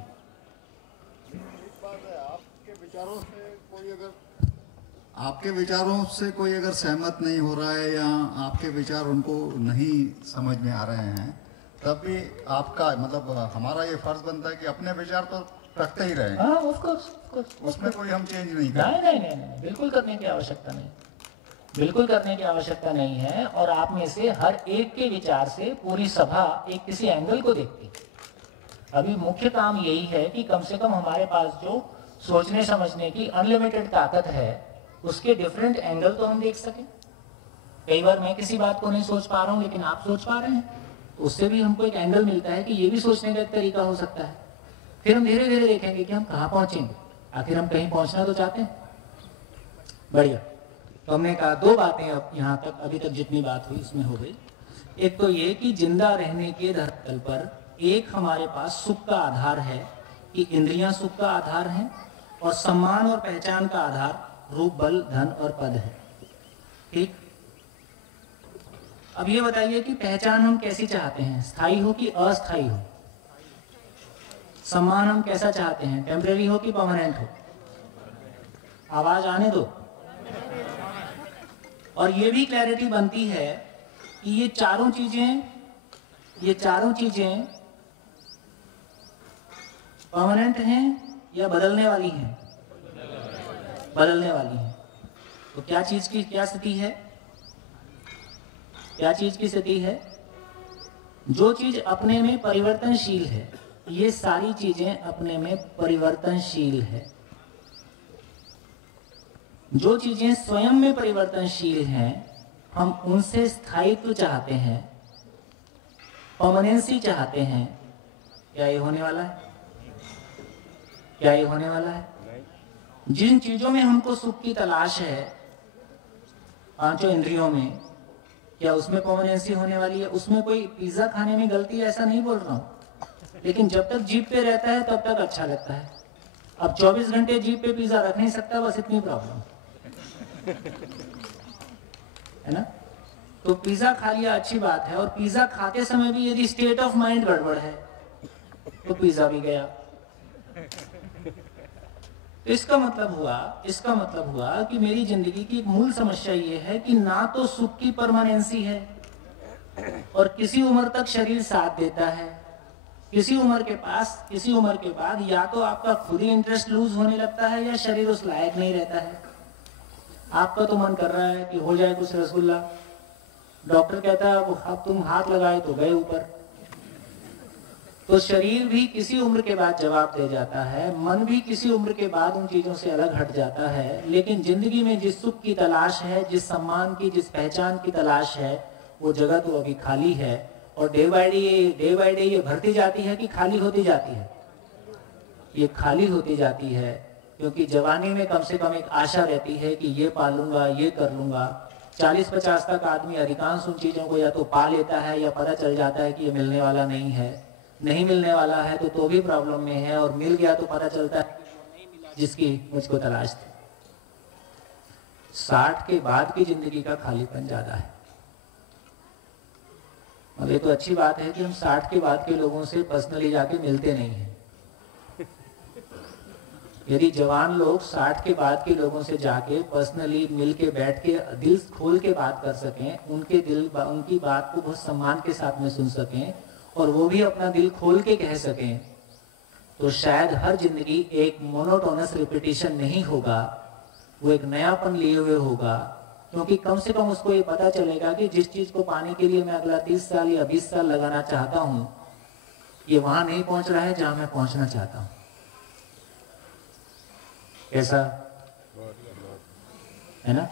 आपके विचारों से कोई अगर सहमत नहीं हो रहा है या आपके विचार उनको नहीं समझ में आ रहे हैं, तब भी आपका मतलब हमारा ये फर्ज बनता है कि अपने विचार तो रखते ही रहे। हाँ, ऑफ कोर्स, उसमें कोई हम चेंज नहीं करें। नहीं, बिल्कुल करने की आवश्यकता नहीं, बिल्कुल करने की आवश्यकता नहीं है। और आप में से हर एक के विचार से पूरी सभा एक किसी एंगल को देखती है। अभी मुख्य काम यही है कि कम से कम हमारे पास जो सोचने समझने की अनलिमिटेड ताकत है, उसके डिफरेंट एंगल तो हम देख सकें। कई बार मैं किसी बात को नहीं सोच पा रहा हूं, लेकिन आप सोच पा रहे हैं, उससे भी हमको एक एंगल मिलता है कि ये भी सोचने का एक तरीका हो सकता है। फिर हम धीरे धीरे देखेंगे कि हम कहाँ पहुंचेंगे, आखिर हम कहीं पहुंचना तो चाहते हैं। बढ़िया। तो हमने कहा दो बातें अब यहाँ तक, अभी तक जितनी बात हुई इसमें हो गई। एक तो ये कि जिंदा रहने के धरातल पर एक हमारे पास सुख का आधार है कि इंद्रियां सुख का आधार हैं, और सम्मान और पहचान का आधार रूप, बल, धन और पद है। ठीक। अब ये बताइए कि पहचान हम कैसी चाहते हैं, स्थायी हो कि अस्थायी हो? सम्मान हम कैसा चाहते हैं, टेम्परेरी हो कि परमानेंट हो? आवाज आने दो। और ये भी क्लैरिटी बनती है कि ये चारों चीजें परमानेंट हैं या बदलने वाली हैं? बदलने वाली हैं। तो क्या चीज की क्या स्थिति है? क्या चीज की स्थिति है? जो चीज अपने में परिवर्तनशील है, ये सारी चीजें अपने में परिवर्तनशील है। जो चीजें स्वयं में परिवर्तनशील हैं, हम उनसे स्थायित्व चाहते हैं, परमानेंसी चाहते हैं। क्या ये होने वाला है? क्या ये होने वाला है? जिन चीजों में हमको सुख की तलाश है, पांचों इंद्रियों में, क्या उसमें परमानेंसी होने वाली है? उसमें कोई पिज्जा खाने में गलती है ऐसा नहीं बोल रहा हूं, लेकिन जब तक जीभ पे रहता है तब तक अच्छा लगता है। अब 24 घंटे जीभ पे पिज्जा रख नहीं सकता, बस इतनी प्रॉब्लम है ना। तो पिज्जा खा लिया अच्छी बात है, और पिज्जा खाते समय भी यदि स्टेट ऑफ माइंड गड़बड़ है तो पिज्जा भी गया। तो इसका मतलब हुआ कि मेरी जिंदगी की मूल समस्या ये है कि ना तो सुख की परमानेंसी है, और किसी उम्र तक शरीर साथ देता है। किसी उम्र के बाद या तो आपका खुद ही इंटरेस्ट लूज होने लगता है, या शरीर उस लायक नहीं रहता है। आपका तो मन कर रहा है कि हो जाए कुछ रसगुल्ला, डॉक्टर कहता है अब तुम हाथ लगाए तो गए ऊपर। तो शरीर भी किसी उम्र के बाद जवाब दे जाता है, मन भी किसी उम्र के बाद उन चीजों से अलग हट जाता है। लेकिन जिंदगी में जिस सुख की तलाश है, जिस सम्मान की, जिस पहचान की तलाश है, वो जगह तो अभी खाली है। और डे बाय डे ये भरती जाती है कि खाली होती जाती है? ये खाली होती जाती है, क्योंकि जवानी में कम से कम एक आशा रहती है कि ये पा लूंगा, ये कर लूंगा। 40-50 तक आदमी अधिकांश उन चीजों को या तो पा लेता है, या पता चल जाता है कि ये मिलने वाला नहीं है। नहीं मिलने वाला है तो भी प्रॉब्लम में है, और मिल गया तो पता चलता है कि वो नहीं मिला जिसकी मुझको तलाश थी। 60 के बाद की जिंदगी का खालीपन ज्यादा है। और ये तो अच्छी बात है कि हम 60 के बाद के लोगों से पर्सनली जाके मिलते नहीं हैं। यदि जवान लोग 60 के बाद के लोगों से जाके पर्सनली मिल के बैठ के दिल खोल के बात कर सकें, उनकी बात को बहुत सम्मान के साथ में सुन सकें, और वो भी अपना दिल खोल के कह सकें, तो शायद हर जिंदगी एक मोनोटोनस रिपीटिशन नहीं होगा, वो एक नयापन लिए हुए होगा। क्योंकि कम से कम उसको ये पता चलेगा कि जिस चीज को पाने के लिए मैं अगला 30 साल या 20 साल लगाना चाहता हूं, ये वहां नहीं पहुंच रहा है जहां मैं पहुंचना चाहता हूं। ऐसा है ना।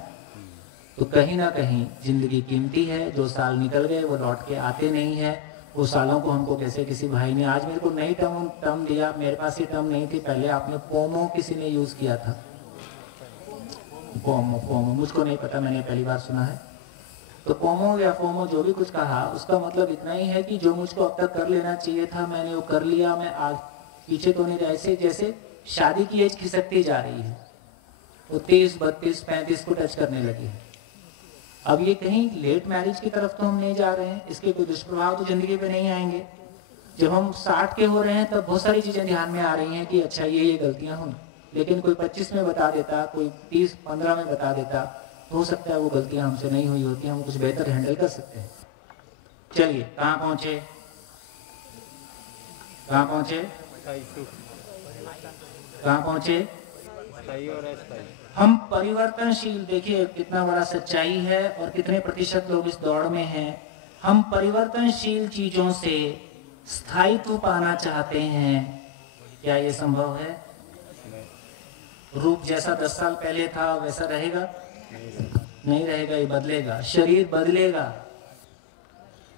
तो कहीं ना कहीं जिंदगी कीमती है। जो साल निकल गए वो लौट के आते नहीं है। वो सालों को हमको कैसे, किसी भाई ने आज मेरे को नई टर्म दिया, मेरे पास ये टर्म नहीं थी पहले, आपने पोमो किसी ने यूज किया था। पोमो मुझको नहीं पता, मैंने पहली बार सुना है। तो पोमो या फोमो जो भी कुछ कहा, उसका मतलब इतना ही है कि जो मुझको अब तक कर लेना चाहिए था मैंने वो कर लिया। मैं आज पीछे तो नहीं, ऐसे जैसे शादी की एज खिसकती जा रही है, वो 30, 32, 35 को टच करने लगी है। अब ये कहीं लेट मैरिज की तरफ तो हम नहीं जा रहे हैं, इसके कोई दुष्प्रभाव तो जिंदगी पे नहीं आएंगे। जब हम 60 के हो रहे हैं तब बहुत सारी चीजें ध्यान में आ रही हैं कि अच्छा ये गलतियां हों, लेकिन कोई 25 में बता देता, कोई 30-15 में बता देता, तो हो सकता है वो गलतियां हमसे नहीं हुई होती, हम कुछ बेहतर हैंडल कर सकते हैं। चलिए कहाँ पहुंचे, कहाँ पहुंचे, कहाँ पहुंचे? हम परिवर्तनशील, देखिए कितना बड़ा सच्चाई है और कितने प्रतिशत लोग इस दौड़ में हैं। हम परिवर्तनशील चीजों से स्थायित्व पाना चाहते हैं। क्या ये संभव है? रूप जैसा 10 साल पहले था वैसा रहेगा? नहीं रहेगा, ये बदलेगा। शरीर बदलेगा,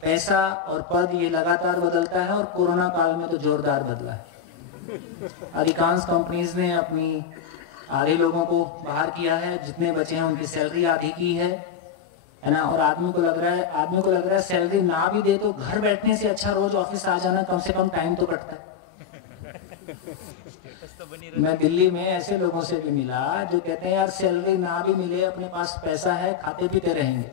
पैसा और पद ये लगातार बदलता है और कोरोना काल में तो जोरदार बदला है। अधिकांश कंपनीज ने अपनी आधे लोगों को बाहर किया है, जितने बचे हैं उनकी सैलरी आधी की है ना। और आदमी को लग रहा है सैलरी ना भी दे तो घर बैठने से अच्छा रोज ऑफिस आ जाना, कम से कम टाइम तो कटता है। मैं दिल्ली में ऐसे लोगों से भी मिला जो कहते हैं यार सैलरी ना भी मिले, अपने पास पैसा है, खाते पीते रहेंगे,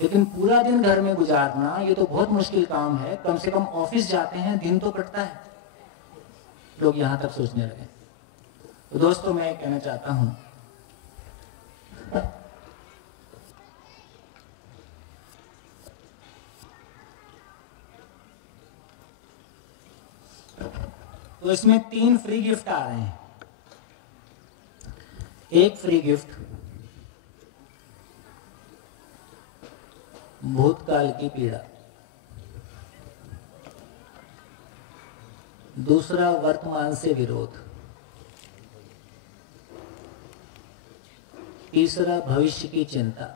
लेकिन पूरा दिन घर में गुजारना ये तो बहुत मुश्किल काम है। कम से कम ऑफिस जाते हैं, दिन तो कटता है। लोग यहां तक सोचने लगे। तो दोस्तों मैं कहना चाहता हूं, तो इसमें 3 फ्री गिफ्ट आ रहे हैं। एक फ्री गिफ्ट भूतकाल की पीड़ा, दूसरा वर्तमान से विरोध, तीसरा भविष्य की चिंता।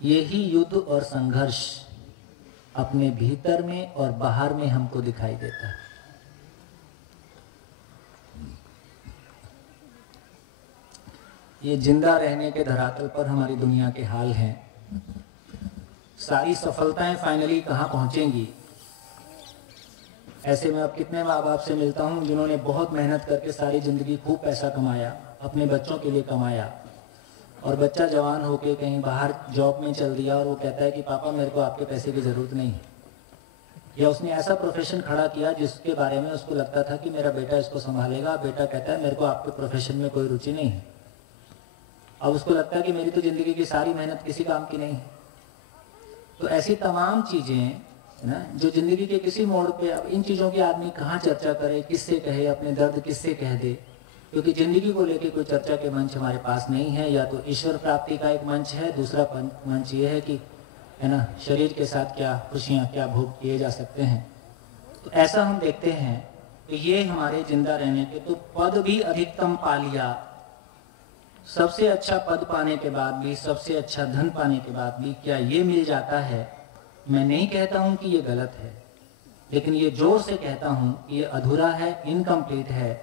यही युद्ध और संघर्ष अपने भीतर में और बाहर में हमको दिखाई देता है। ये जिंदा रहने के धरातल पर हमारी दुनिया के हाल हैं। सारी सफलताएं फाइनली कहां पहुंचेंगी? ऐसे में अब कितने माँ बाप से मिलता हूं जिन्होंने बहुत मेहनत करके सारी जिंदगी खूब पैसा कमाया, अपने बच्चों के लिए कमाया, और बच्चा जवान होके कहीं बाहर जॉब में चल दिया और वो कहता है कि पापा मेरे को आपके पैसे की जरूरत नहीं है। या उसने ऐसा प्रोफेशन खड़ा किया जिसके बारे में उसको लगता था कि मेरा बेटा इसको संभालेगा, बेटा कहता है मेरे को आपके प्रोफेशन में कोई रुचि नहीं है। अब उसको लगता है कि मेरी तो जिंदगी की सारी मेहनत किसी काम की नहीं है। तो ऐसी तमाम चीजें ना जो जिंदगी के किसी मोड़ पे, अब इन चीजों की आदमी कहाँ चर्चा करे, किससे कहे, अपने दर्द किससे कह दे, क्योंकि जिंदगी को लेके कोई चर्चा के मंच हमारे पास नहीं है। या तो ईश्वर प्राप्ति का एक मंच है, दूसरा मंच ये है कि है ना शरीर के साथ क्या खुशियां, क्या भोग किए जा सकते हैं। तो ऐसा हम देखते हैं कि ये हमारे जिंदा रहने के तो पद भी अधिकतम पा लिया, सबसे अच्छा पद पाने के बाद भी, सबसे अच्छा धन पाने के बाद भी क्या ये मिल जाता है? मैं नहीं कहता हूं कि ये गलत है, लेकिन ये जोर से कहता हूं कि ये अधूरा है, इनकम्प्लीट है।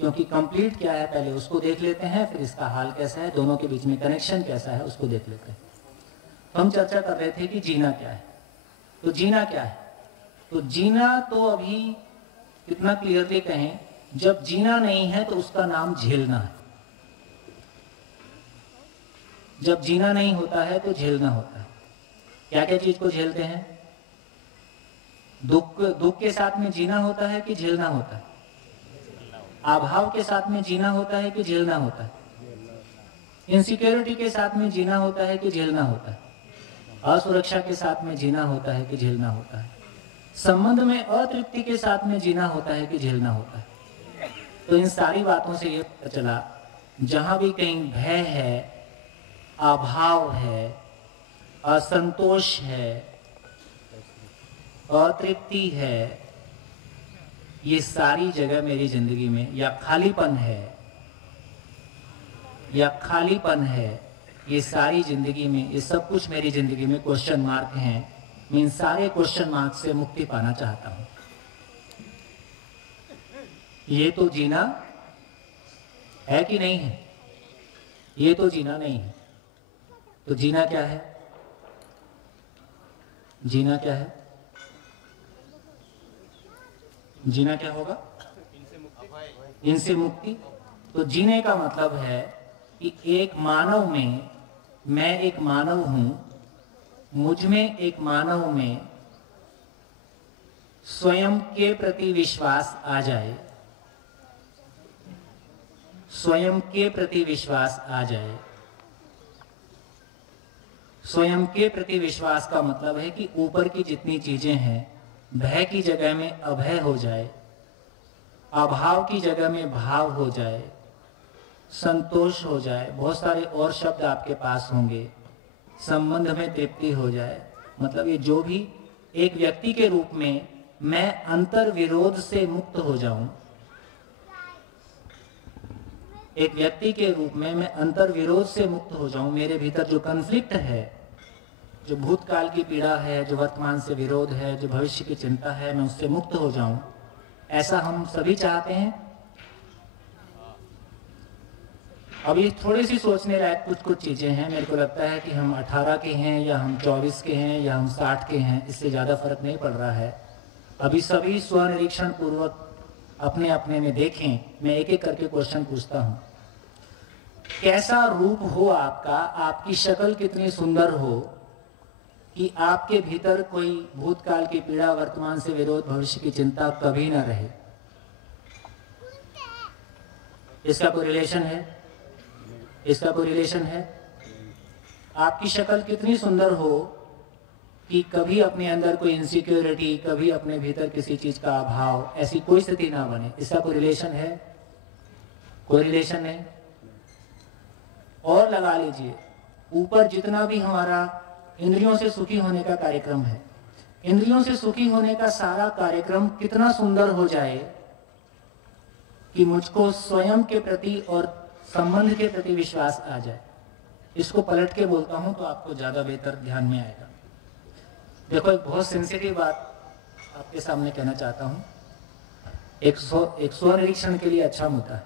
क्योंकि कंप्लीट क्या है पहले उसको देख लेते हैं, फिर इसका हाल कैसा है, दोनों के बीच में कनेक्शन कैसा है उसको देख लेते हैं। तो हम चर्चा कर रहे थे कि जीना क्या है। तो जीना क्या है? तो जीना तो अभी कितना क्लियरली कहें, जब जीना नहीं है तो उसका नाम झेलना है। जब जीना नहीं होता है तो झेलना होता है। क्या क्या चीज को झेलते हैं? दुख के साथ में जीना होता है कि झेलना होता है? अभाव के साथ में जीना होता है कि झेलना होता है? इनसिक्योरिटी के साथ में जीना होता है कि झेलना होता है? असुरक्षा के साथ में जीना होता है कि झेलना होता है? संबंध में अतृप्ति के साथ में जीना होता है कि झेलना होता है? तो इन सारी बातों से ये पता चला, जहां भी कहीं भय है, अभाव है, असंतोष है, अतृप्ति है, ये सारी जगह मेरी जिंदगी में, या खालीपन है, ये सारी जिंदगी में, ये सब कुछ मेरी जिंदगी में क्वेश्चन मार्क हैं। मैं इन सारे क्वेश्चन मार्क से मुक्ति पाना चाहता हूं। ये तो जीना है कि नहीं है? ये तो जीना नहीं है। तो जीना क्या है? जीना क्या है? जीना क्या होगा? इनसे मुक्ति। तो जीने का मतलब है कि एक मानव में, मैं एक मानव हूं, मुझ में एक मानव में स्वयं के प्रति विश्वास आ जाए, स्वयं के प्रति विश्वास आ जाए। स्वयं के प्रति विश्वास का मतलब है कि ऊपर की जितनी चीजें हैं, भय की जगह में अभय हो जाए, अभाव की जगह में भाव हो जाए, संतोष हो जाए, बहुत सारे और शब्द आपके पास होंगे, संबंध में तृप्ति हो जाए। मतलब ये जो भी एक व्यक्ति के रूप में मैं अंतर विरोध से मुक्त हो जाऊं, एक व्यक्ति के रूप में मैं अंतर विरोध से मुक्त हो जाऊं, मेरे भीतर जो कॉन्फ्लिक्ट है, जो भूतकाल की पीड़ा है, जो वर्तमान से विरोध है, जो भविष्य की चिंता है, मैं उससे मुक्त हो जाऊं, ऐसा हम सभी चाहते हैं। अभी थोड़ी सी सोचने लायक कुछ कुछ चीजें हैं। मेरे को लगता है कि हम 18 के हैं या हम 24 के हैं या हम 60 के हैं, इससे ज्यादा फर्क नहीं पड़ रहा है। अभी सभी स्वनिरीक्षण पूर्वक अपने अपने में देखें। मैं एक एक करके क्वेश्चन पूछता हूं। कैसा रूप हो आपका, आपकी शक्ल कितनी सुंदर हो कि आपके भीतर कोई भूतकाल की पीड़ा, वर्तमान से विरोध, भविष्य की चिंता कभी ना रहे। इसका कोई रिलेशन है? इसका कोई रिलेशन है? आपकी शक्ल कितनी सुंदर हो कि कभी अपने अंदर कोई इनसिक्योरिटी, कभी अपने भीतर किसी चीज का अभाव, ऐसी कोई स्थिति ना बने। इसका कोई रिलेशन है? कोई रिलेशन है? और लगा लीजिए, ऊपर जितना भी हमारा इंद्रियों से सुखी होने का कार्यक्रम है, इंद्रियों से सुखी होने का सारा कार्यक्रम कितना सुंदर हो जाए कि मुझको स्वयं के प्रति और संबंध के प्रति विश्वास आ जाए। इसको पलट के बोलता हूं तो आपको ज्यादा बेहतर ध्यान में आएगा। देखो, एक बहुत सेंसिटिव बात आपके सामने कहना चाहता हूं। एक स्वनिरीक्षण के लिए अच्छा मुद्दा है।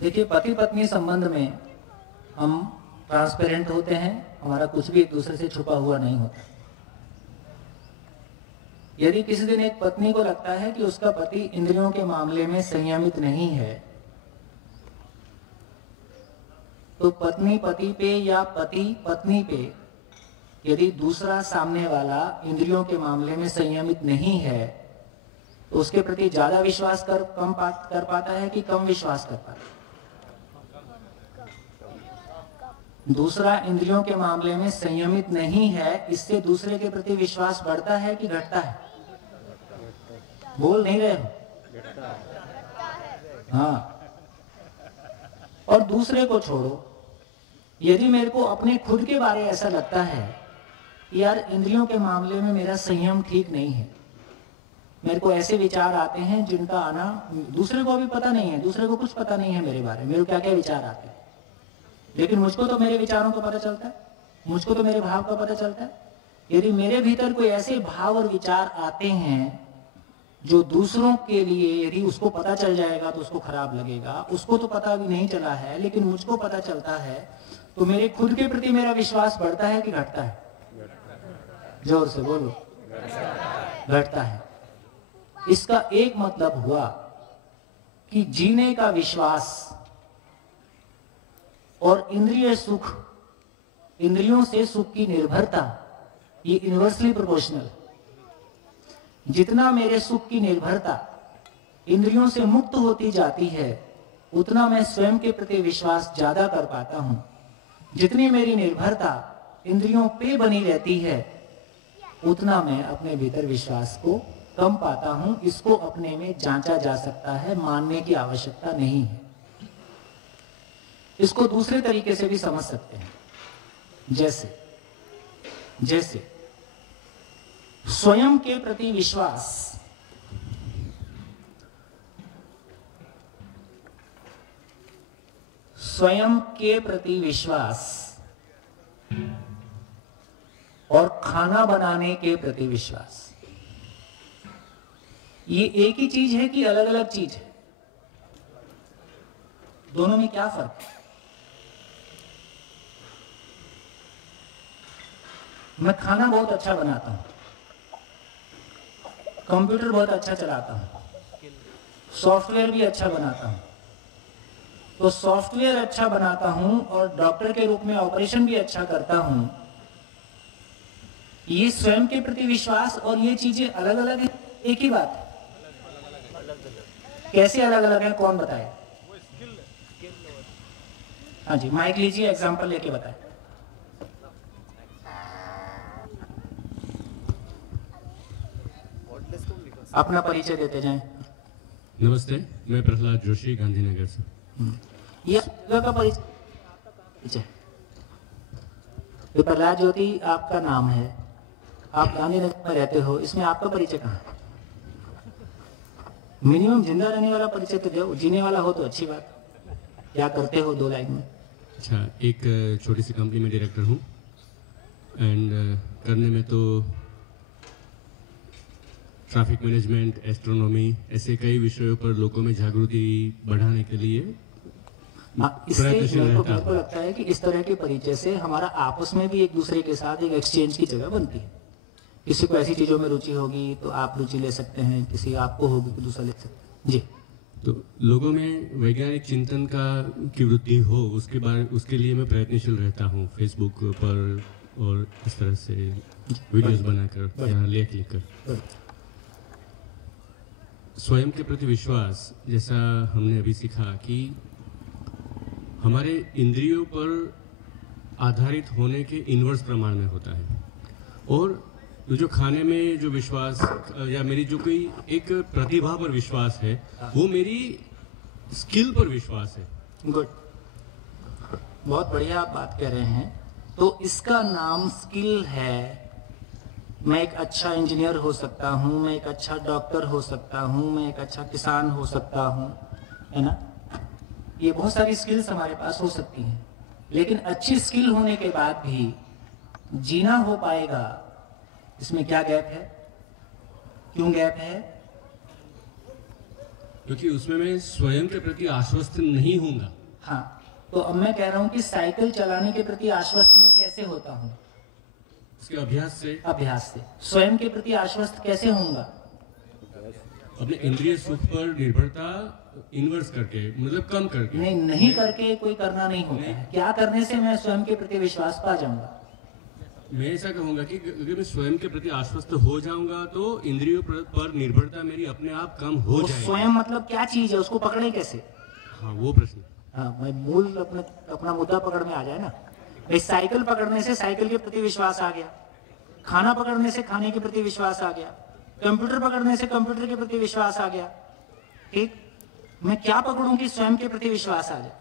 देखिए, पति पत्नी संबंध में हम ट्रांसपेरेंट होते हैं, हमारा कुछ भी एक दूसरे से छुपा हुआ नहीं होता। यदि किसी दिन एक पत्नी को लगता है कि उसका पति इंद्रियों के मामले में संयमित नहीं है, तो पत्नी पति पे या पति पत्नी पे यदि दूसरा सामने वाला इंद्रियों के मामले में संयमित नहीं है, तो उसके प्रति ज्यादा विश्वास कर पाता है कि कम विश्वास कर पाता है? दूसरा इंद्रियों के मामले में संयमित नहीं है, इससे दूसरे के प्रति विश्वास बढ़ता है कि घटता है? बोल नहीं रहे हो? हाँ। और दूसरे को छोड़ो, यदि मेरे को अपने खुद के बारे ऐसा लगता है यार इंद्रियों के मामले में मेरा संयम ठीक नहीं है, मेरे को ऐसे विचार आते हैं जिनका आना दूसरे को भी पता नहीं है, दूसरे को कुछ पता नहीं है मेरे बारे में, मेरे को क्या क्या विचार आते हैं, लेकिन मुझको तो मेरे विचारों का पता चलता है, मुझको तो मेरे भाव का पता चलता है। यदि मेरे भीतर कोई ऐसे भाव और विचार आते हैं जो दूसरों के लिए यदि उसको पता चल जाएगा तो उसको खराब लगेगा, उसको तो पता भी नहीं चला है लेकिन मुझको पता चलता है, तो मेरे खुद के प्रति मेरा विश्वास बढ़ता है कि घटता है? जोर से बोलो। घटता है। इसका एक मतलब हुआ कि जीने का विश्वास और इंद्रिय सुख, इंद्रियों से सुख की निर्भरता, ये इनवर्सली प्रोपोर्शनल। जितना मेरे सुख की निर्भरता इंद्रियों से मुक्त होती जाती है, उतना मैं स्वयं के प्रति विश्वास ज्यादा कर पाता हूं। जितनी मेरी निर्भरता इंद्रियों पे बनी रहती है, उतना मैं अपने भीतर विश्वास को कम पाता हूं। इसको अपने में जांचा जा सकता है, मानने की आवश्यकता नहीं है। इसको दूसरे तरीके से भी समझ सकते हैं, जैसे स्वयं के प्रति विश्वास, स्वयं के प्रति विश्वास और खाना बनाने के प्रति विश्वास, ये एक ही चीज है कि अलग अलग चीज है? दोनों में क्या फर्क है? मैं खाना बहुत अच्छा बनाता हूं, कंप्यूटर बहुत अच्छा चलाता हूं, सॉफ्टवेयर भी अच्छा बनाता हूँ। तो सॉफ्टवेयर अच्छा बनाता हूँ और डॉक्टर के रूप में ऑपरेशन भी अच्छा करता हूँ। ये स्वयं के प्रति विश्वास और ये चीजें अलग अलग है, एक ही बात है? कैसे अलग अलग है, कौन बताए? हाँ जी, माइक लीजिए, एग्जांपल लेके बताए। अपना परिचय देते जाएं। नमस्ते, मैं प्रहलाद जोशी, गांधीनगर से। ये जगह का परिचय। तो प्रहलाद ज्योति आपका नाम है, आप गांधीनगर में रहते हो, इसमें आपका परिचय कहाँ है? मिनिमम जिंदा रहने वाला परिचय तो दो, जीने वाला हो तो अच्छी बात। क्या करते हो 2 लाइन में? अच्छा, एक छोटी सी कंपनी में डायरेक्टर हूँ एंड करने में तो ट्रैफिक मैनेजमेंट, एस्ट्रोनॉमी, ऐसे कई विषयों पर लोगों में जागृति बढ़ाने के लिए इससे मेरे को लगता है कि इस तरह के परिचय से हमारा आपस में भी एक दूसरे के साथ एक एक्सचेंज की जगह बनती है। किसी को ऐसी चीजों में रुचि होगी तो आप रुचि ले सकते हैं, किसी आपको होगी तो दूसरा ले सकते हैं। जी, तो लोगों में वैज्ञानिक चिंतन की वृद्धि हो, उसके लिए मैं प्रयत्नशील रहता हूँ, फेसबुक पर और इस तरह से वीडियोस बनाकर या लेख लिखकर। स्वयं के प्रति विश्वास, जैसा हमने अभी सीखा कि हमारे इंद्रियों पर आधारित होने के इन्वर्स प्रमाण में होता है, और जो खाने में जो विश्वास या मेरी जो कोई एक प्रतिभा पर विश्वास है, वो मेरी स्किल पर विश्वास है। गुड, बहुत बढ़िया आप बात कह रहे हैं। तो इसका नाम स्किल है। मैं एक अच्छा इंजीनियर हो सकता हूँ, मैं एक अच्छा डॉक्टर हो सकता हूँ, मैं एक अच्छा किसान हो सकता हूँ, है ना? ये बहुत सारी स्किल्स हमारे पास हो सकती हैं, लेकिन अच्छी स्किल होने के बाद भी जीना हो पाएगा, इसमें क्या गैप है? क्यों गैप है? क्योंकि उसमें मैं स्वयं के प्रति आश्वस्त नहीं हूँगा। हाँ, तो अब मैं कह रहा हूँ कि साइकिल चलाने के प्रति आश्वस्त मैं कैसे होता हूँ? उसके अभ्यास से। अभ्यास से। स्वयं के प्रति आश्वस्त कैसे होऊंगा? अपने इंद्रिय सुख पर निर्भरता इन्वर्स करके, मतलब कम करके। नहीं करके कोई करना नहीं होता है। क्या करने से मैं स्वयं के प्रति विश्वास पा जाऊंगा? मैं ऐसा कहूंगा कि अगर मैं स्वयं के प्रति आश्वस्त हो जाऊंगा तो इंद्रियों पर निर्भरता मेरी अपने आप कम हो जाएगी। स्वयं मतलब क्या चीज है, उसको पकड़े कैसे? हाँ, वो प्रश्न। हाँ, मैं मूल अपना मुद्दा पकड़ में आ जाए ना। भाई, साइकिल पकड़ने से साइकिल के प्रति विश्वास आ गया, खाना पकड़ने से खाने के प्रति विश्वास आ गया, कंप्यूटर पकड़ने से कंप्यूटर के प्रति विश्वास आ गया। ठीक, मैं क्या पकड़ूं कि स्वयं के प्रति विश्वास आ जाए?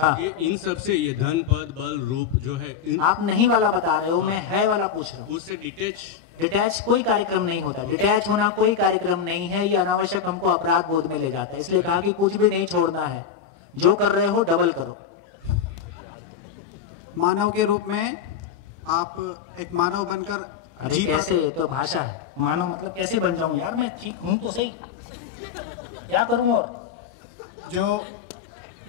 हाँ। इन सब से ये धन, पद, बल, रूप जो है आप नहीं वाला बता रहे हो, मैं है वाला पूछ रहा हूँ। उससे डिटैच कोई कार्यक्रम नहीं होता। डिटैच होना कोई कार्यक्रम नहीं है। ये अनावश्यक हमको अपराध बोध में ले जाता है। इसलिए कहा कि कुछ भी नहीं छोड़ना है, जो कर रहे हो डबल करो। मानव के रूप में आप एक मानव बनकर अरे कैसे, तो भाषा है। मानव मतलब कैसे बन जाऊं यार, मैं ठीक हूं तो सही, क्या करूं? और जो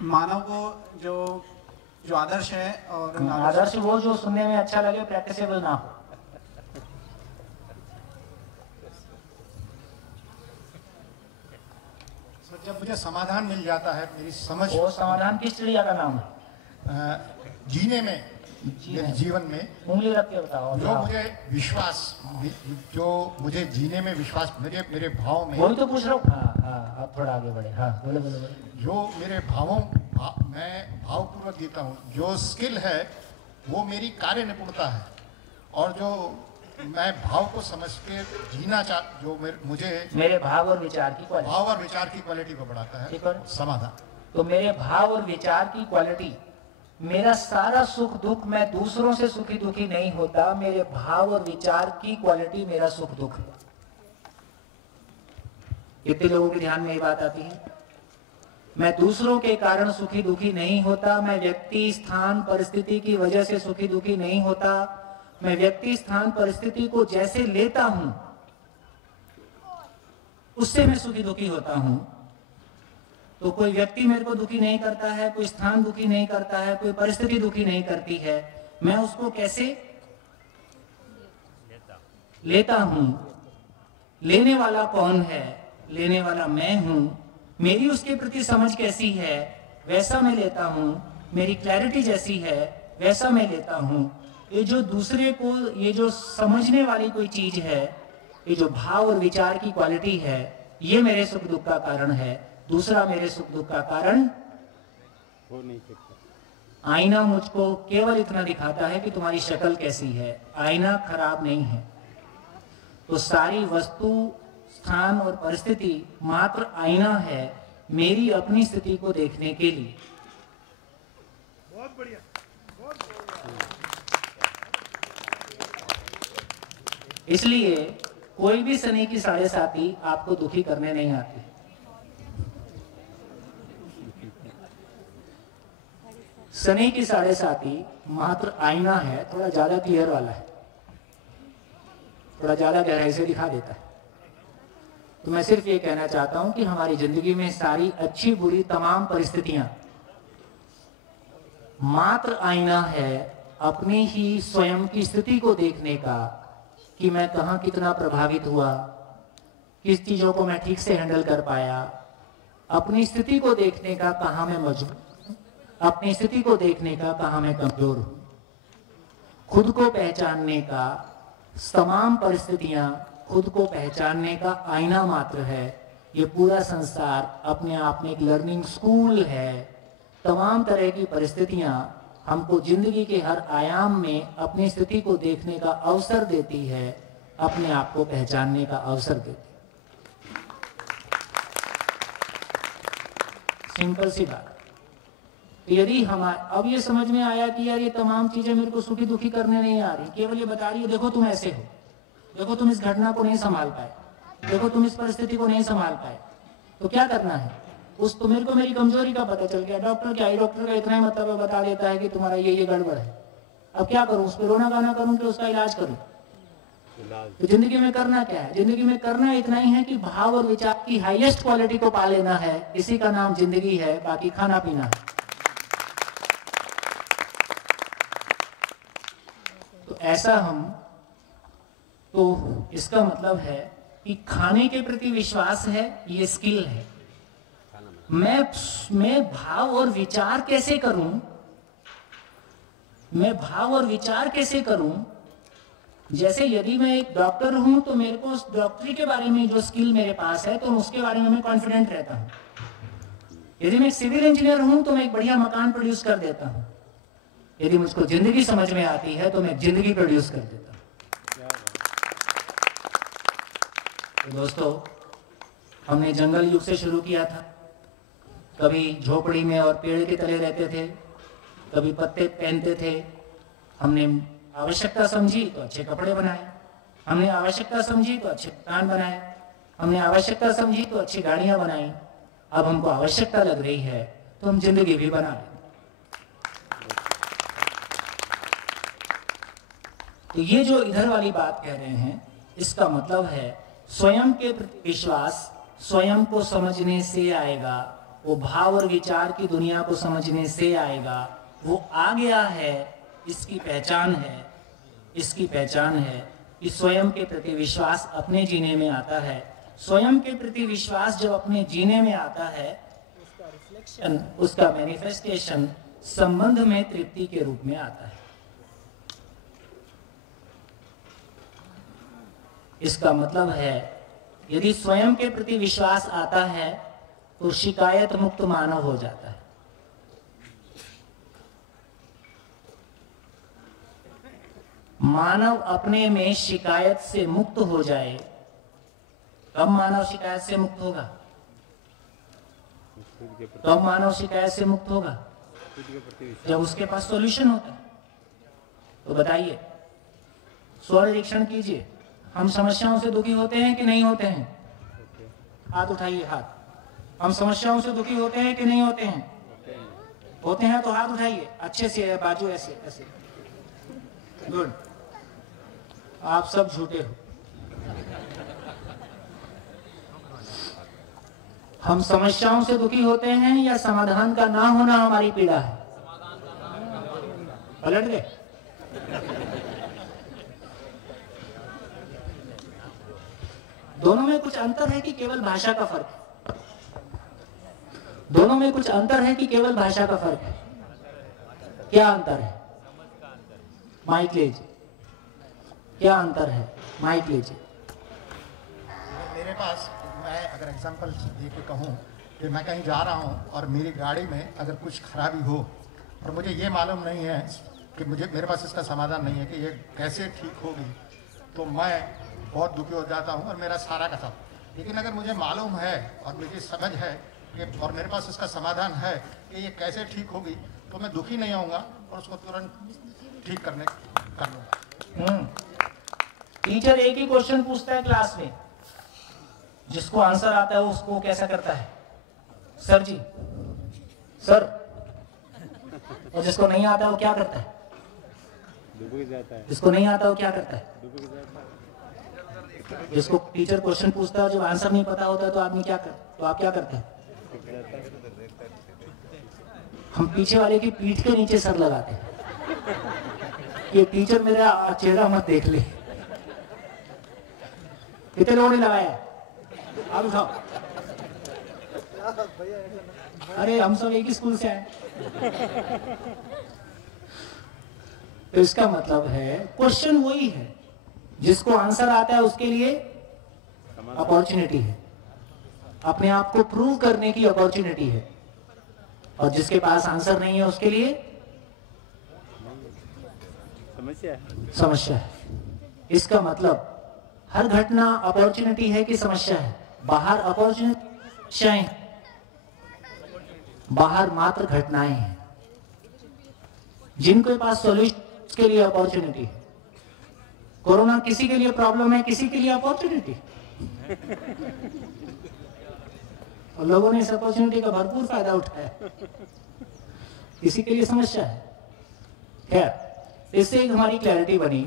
मानव को जो आदर्श है, और आदर्श वो जो सुनने में अच्छा लगे, प्रैक्टिसेबल ना हो। जब मुझे समाधान मिल जाता है, मेरी समझ, वो समाधान किस चिड़िया का नाम है? जीने में, मेरे जीवन में उंगली रख के बताओ। जो मुझे विश्वास, जो मुझे जीने में विश्वास, मेरे भाव में, वही तो पूछ रहा हूँ। हाँ, आप थोड़ा आगे बढ़े। हाँ, बोले। जो मेरे भावों, मैं भावपूर्वक जीता हूँ। जो स्किल है वो मेरी कार्य निपुणता है, और जो मैं भाव को समझ के जीना जो मुझे मेरे भाव और विचार की क्वालिटी, भाव और विचार की क्वालिटी को बढ़ाता है समाधान। तो मेरे भाव और विचार की क्वालिटी, मेरा सारा सुख दुख, मैं दूसरों से सुखी दुखी नहीं होता, मेरे भाव और विचार की क्वालिटी मेरा सुख दुख है। कितने लोगों के ध्यान में ये बात आती है? मैं दूसरों के कारण सुखी दुखी नहीं होता, मैं व्यक्ति, स्थान, परिस्थिति की वजह से सुखी दुखी नहीं होता, मैं व्यक्ति, स्थान, परिस्थिति को जैसे लेता हूं उससे मैं सुखी दुखी होता हूं। तो कोई व्यक्ति मेरे को दुखी नहीं करता है, कोई स्थान दुखी नहीं करता है, कोई परिस्थिति दुखी नहीं करती है, मैं उसको कैसे लेता हूं? लेने वाला कौन है, लेने वाला मैं हूं, मेरी उसके प्रति समझ कैसी है वैसा मैं लेता हूं, मेरी क्लैरिटी जैसी है वैसा मैं लेता हूं। ये जो दूसरे को, ये जो समझने वाली कोई चीज है, ये जो भाव और विचार की क्वालिटी है, ये मेरे सुख दुख का कारण है। दूसरा मेरे सुख दुख का कारण हो नहीं सकता। आईना मुझको केवल इतना दिखाता है कि तुम्हारी शक्ल कैसी है, आईना खराब नहीं है। तो सारी वस्तु, स्थान और परिस्थिति मात्र आईना है मेरी अपनी स्थिति को देखने के लिए। बहुत बढ़िया, बहुत इसलिए कोई भी शनि की 7.5 आपको दुखी करने नहीं आती। शनि की 7.5 मात्र आईना है, थोड़ा ज्यादा क्लियर वाला है, थोड़ा ज्यादा गहराई से दिखा देता है। तो मैं सिर्फ ये कहना चाहता हूं कि हमारी जिंदगी में सारी अच्छी बुरी तमाम परिस्थितियां मात्र आईना है अपनी ही स्वयं की स्थिति को देखने का, कि मैं कहां कितना प्रभावित हुआ, किस चीजों को मैं ठीक से हैंडल कर पाया, अपनी स्थिति को देखने का कहां मैं मजबूत, अपनी स्थिति को देखने का कहां मैं कमजोर हूं, खुद को पहचानने का, तमाम परिस्थितियां खुद को पहचानने का आईना मात्र है। ये पूरा संसार अपने आप में एक लर्निंग स्कूल है। तमाम तरह की परिस्थितियां हमको जिंदगी के हर आयाम में अपनी स्थिति को देखने का अवसर देती है, अपने आप को पहचानने का अवसर देती है। सिंपल सी बात। तो यदि अब ये समझ में आया कि यार ये तमाम चीजें मेरे को सुखी दुखी करने नहीं आ रही, केवल ये बता रही है देखो तुम ऐसे हो, देखो तुम इस घटना को नहीं संभाल पाए, देखो तुम इस परिस्थिति को नहीं संभाल पाए, तो क्या करना है? उस तो मेरे को मेरी कमजोरी का पता चल गया। डॉक्टर क्या है, डॉक्टर का इतना ही मतलब बता देता है कि तुम्हारा ये गड़बड़ है। अब क्या करूं? उस पर रोना गाना करूं कि उसका इलाज करूं? तो जिंदगी में करना क्या है? जिंदगी में करना इतना ही है कि भाव और विचार की हाईएस्ट क्वालिटी को पा लेना है। इसी का नाम जिंदगी है, बाकी खाना पीना है। तो ऐसा हम, तो इसका मतलब है कि खाने के प्रति विश्वास है, ये स्किल है। मैं भाव और विचार कैसे करूं, मैं भाव और विचार कैसे करूं? जैसे यदि मैं एक डॉक्टर हूं तो मेरे को उस डॉक्टरी के बारे में जो स्किल मेरे पास है तो उसके बारे में मैं कॉन्फिडेंट रहता हूं। यदि मैं सिविल इंजीनियर हूं तो मैं एक बढ़िया मकान प्रोड्यूस कर देता हूं। यदि मुझको जिंदगी समझ में आती है तो मैं जिंदगी प्रोड्यूस कर देता हूं। तो दोस्तों, हमने जंगल युग से शुरू किया था। कभी झोपड़ी में और पेड़ के तले रहते थे, कभी पत्ते पहनते थे। हमने आवश्यकता समझी तो अच्छे कपड़े बनाए, हमने आवश्यकता समझी तो अच्छे मकान बनाए, हमने आवश्यकता समझी तो अच्छी गाड़ियां बनाई। अब हमको आवश्यकता लग रही है तो हम जिंदगी भी बना लें। तो ये जो इधर वाली बात कह रहे हैं, इसका मतलब है स्वयं के प्रति विश्वास स्वयं को समझने से आएगा, वो भाव और विचार की दुनिया को समझने से आएगा। वो आ गया है, इसकी पहचान है, इसकी पहचान है कि स्वयं के प्रति विश्वास अपने जीने में आता है। स्वयं के प्रति विश्वास जब अपने जीने में आता है, उसका रिफ्लेक्शन, उसका मैनिफेस्टेशन संबंध में तृप्ति के रूप में आता है। इसका मतलब है यदि स्वयं के प्रति विश्वास आता है तो शिकायत मुक्त मानव हो जाता है। मानव अपने में शिकायत से मुक्त हो जाए। कब मानव शिकायत से मुक्त होगा? कब मानव शिकायत से मुक्त होगा? जब उसके पास सॉल्यूशन होता है। तो बताइए, स्वनिरीक्षण कीजिए, हम समस्याओं से दुखी होते हैं कि नहीं होते हैं? हाथ उठाइए, हाथ। हम समस्याओं से दुखी होते हैं कि नहीं होते हैं? होते हैं तो हाथ उठाइए अच्छे से, बाजू ऐसे ऐसे। गुड। आप सब झूठे हो। हम समस्याओं से दुखी होते हैं या समाधान का ना होना हमारी पीड़ा है? पलट गए। दोनों में कुछ अंतर है कि केवल भाषा का फर्क है? दोनों में कुछ अंतर है कि केवल भाषा का फर्क है? क्या अंतर है? माइक लीजिए। क्या अंतर है? माइक लीजिए। मेरे पास, मैं अगर एग्जांपल दे के कहूँ कि मैं कहीं जा रहा हूँ और मेरी गाड़ी में अगर कुछ खराबी हो और मुझे ये मालूम नहीं है कि मेरे पास इसका समाधान नहीं है कि ये कैसे ठीक होगी, तो मैं बहुत दुखी हो जाता हूँ और मेरा सारा का सब। लेकिन अगर मुझे मालूम है और मुझे समझ है कि और मेरे पास इसका समाधान है कि ये कैसे ठीक होगी, तो मैं दुखी नहीं होऊंगा और उसको तुरंत ठीक कर लूँगा। टीचर एक ही क्वेश्चन पूछता है क्लास में, जिसको आंसर आता है उसको कैसा करता है? सर जी, सर। और जिसको नहीं आता वो क्या करता है? जिसको नहीं आता वो क्या करता है? जिसको टीचर क्वेश्चन पूछता है, जब आंसर नहीं पता होता है तो आदमी क्या तो आप क्या करते हैं? हम पीछे वाले की पीठ के नीचे सर लगाते हैं कि टीचर मेरा चेहरा मत देख ले। कितने लोगों ने लगाया? आप उठाओ। अरे हम सब एक ही स्कूल से आए। तो इसका मतलब है क्वेश्चन वही है, जिसको आंसर आता है उसके लिए अपॉर्चुनिटी है, अपने आप को प्रूव करने की अपॉर्चुनिटी है, और जिसके पास आंसर नहीं है उसके लिए समस्या है। इसका मतलब हर घटना अपॉर्चुनिटी है कि समस्या है? बाहर अपॉर्चुनिटी, समस्याएं, बाहर मात्र घटनाएं हैं। जिनके पास सॉल्यूशन के लिए अपॉर्चुनिटी है। कोरोना किसी के लिए प्रॉब्लम है, किसी के लिए अपॉर्चुनिटी। और लोगों ने इस अपॉर्चुनिटी का भरपूर फायदा उठाया, किसी के लिए समस्या है। खैर, इससे एक हमारी क्लैरिटी बनी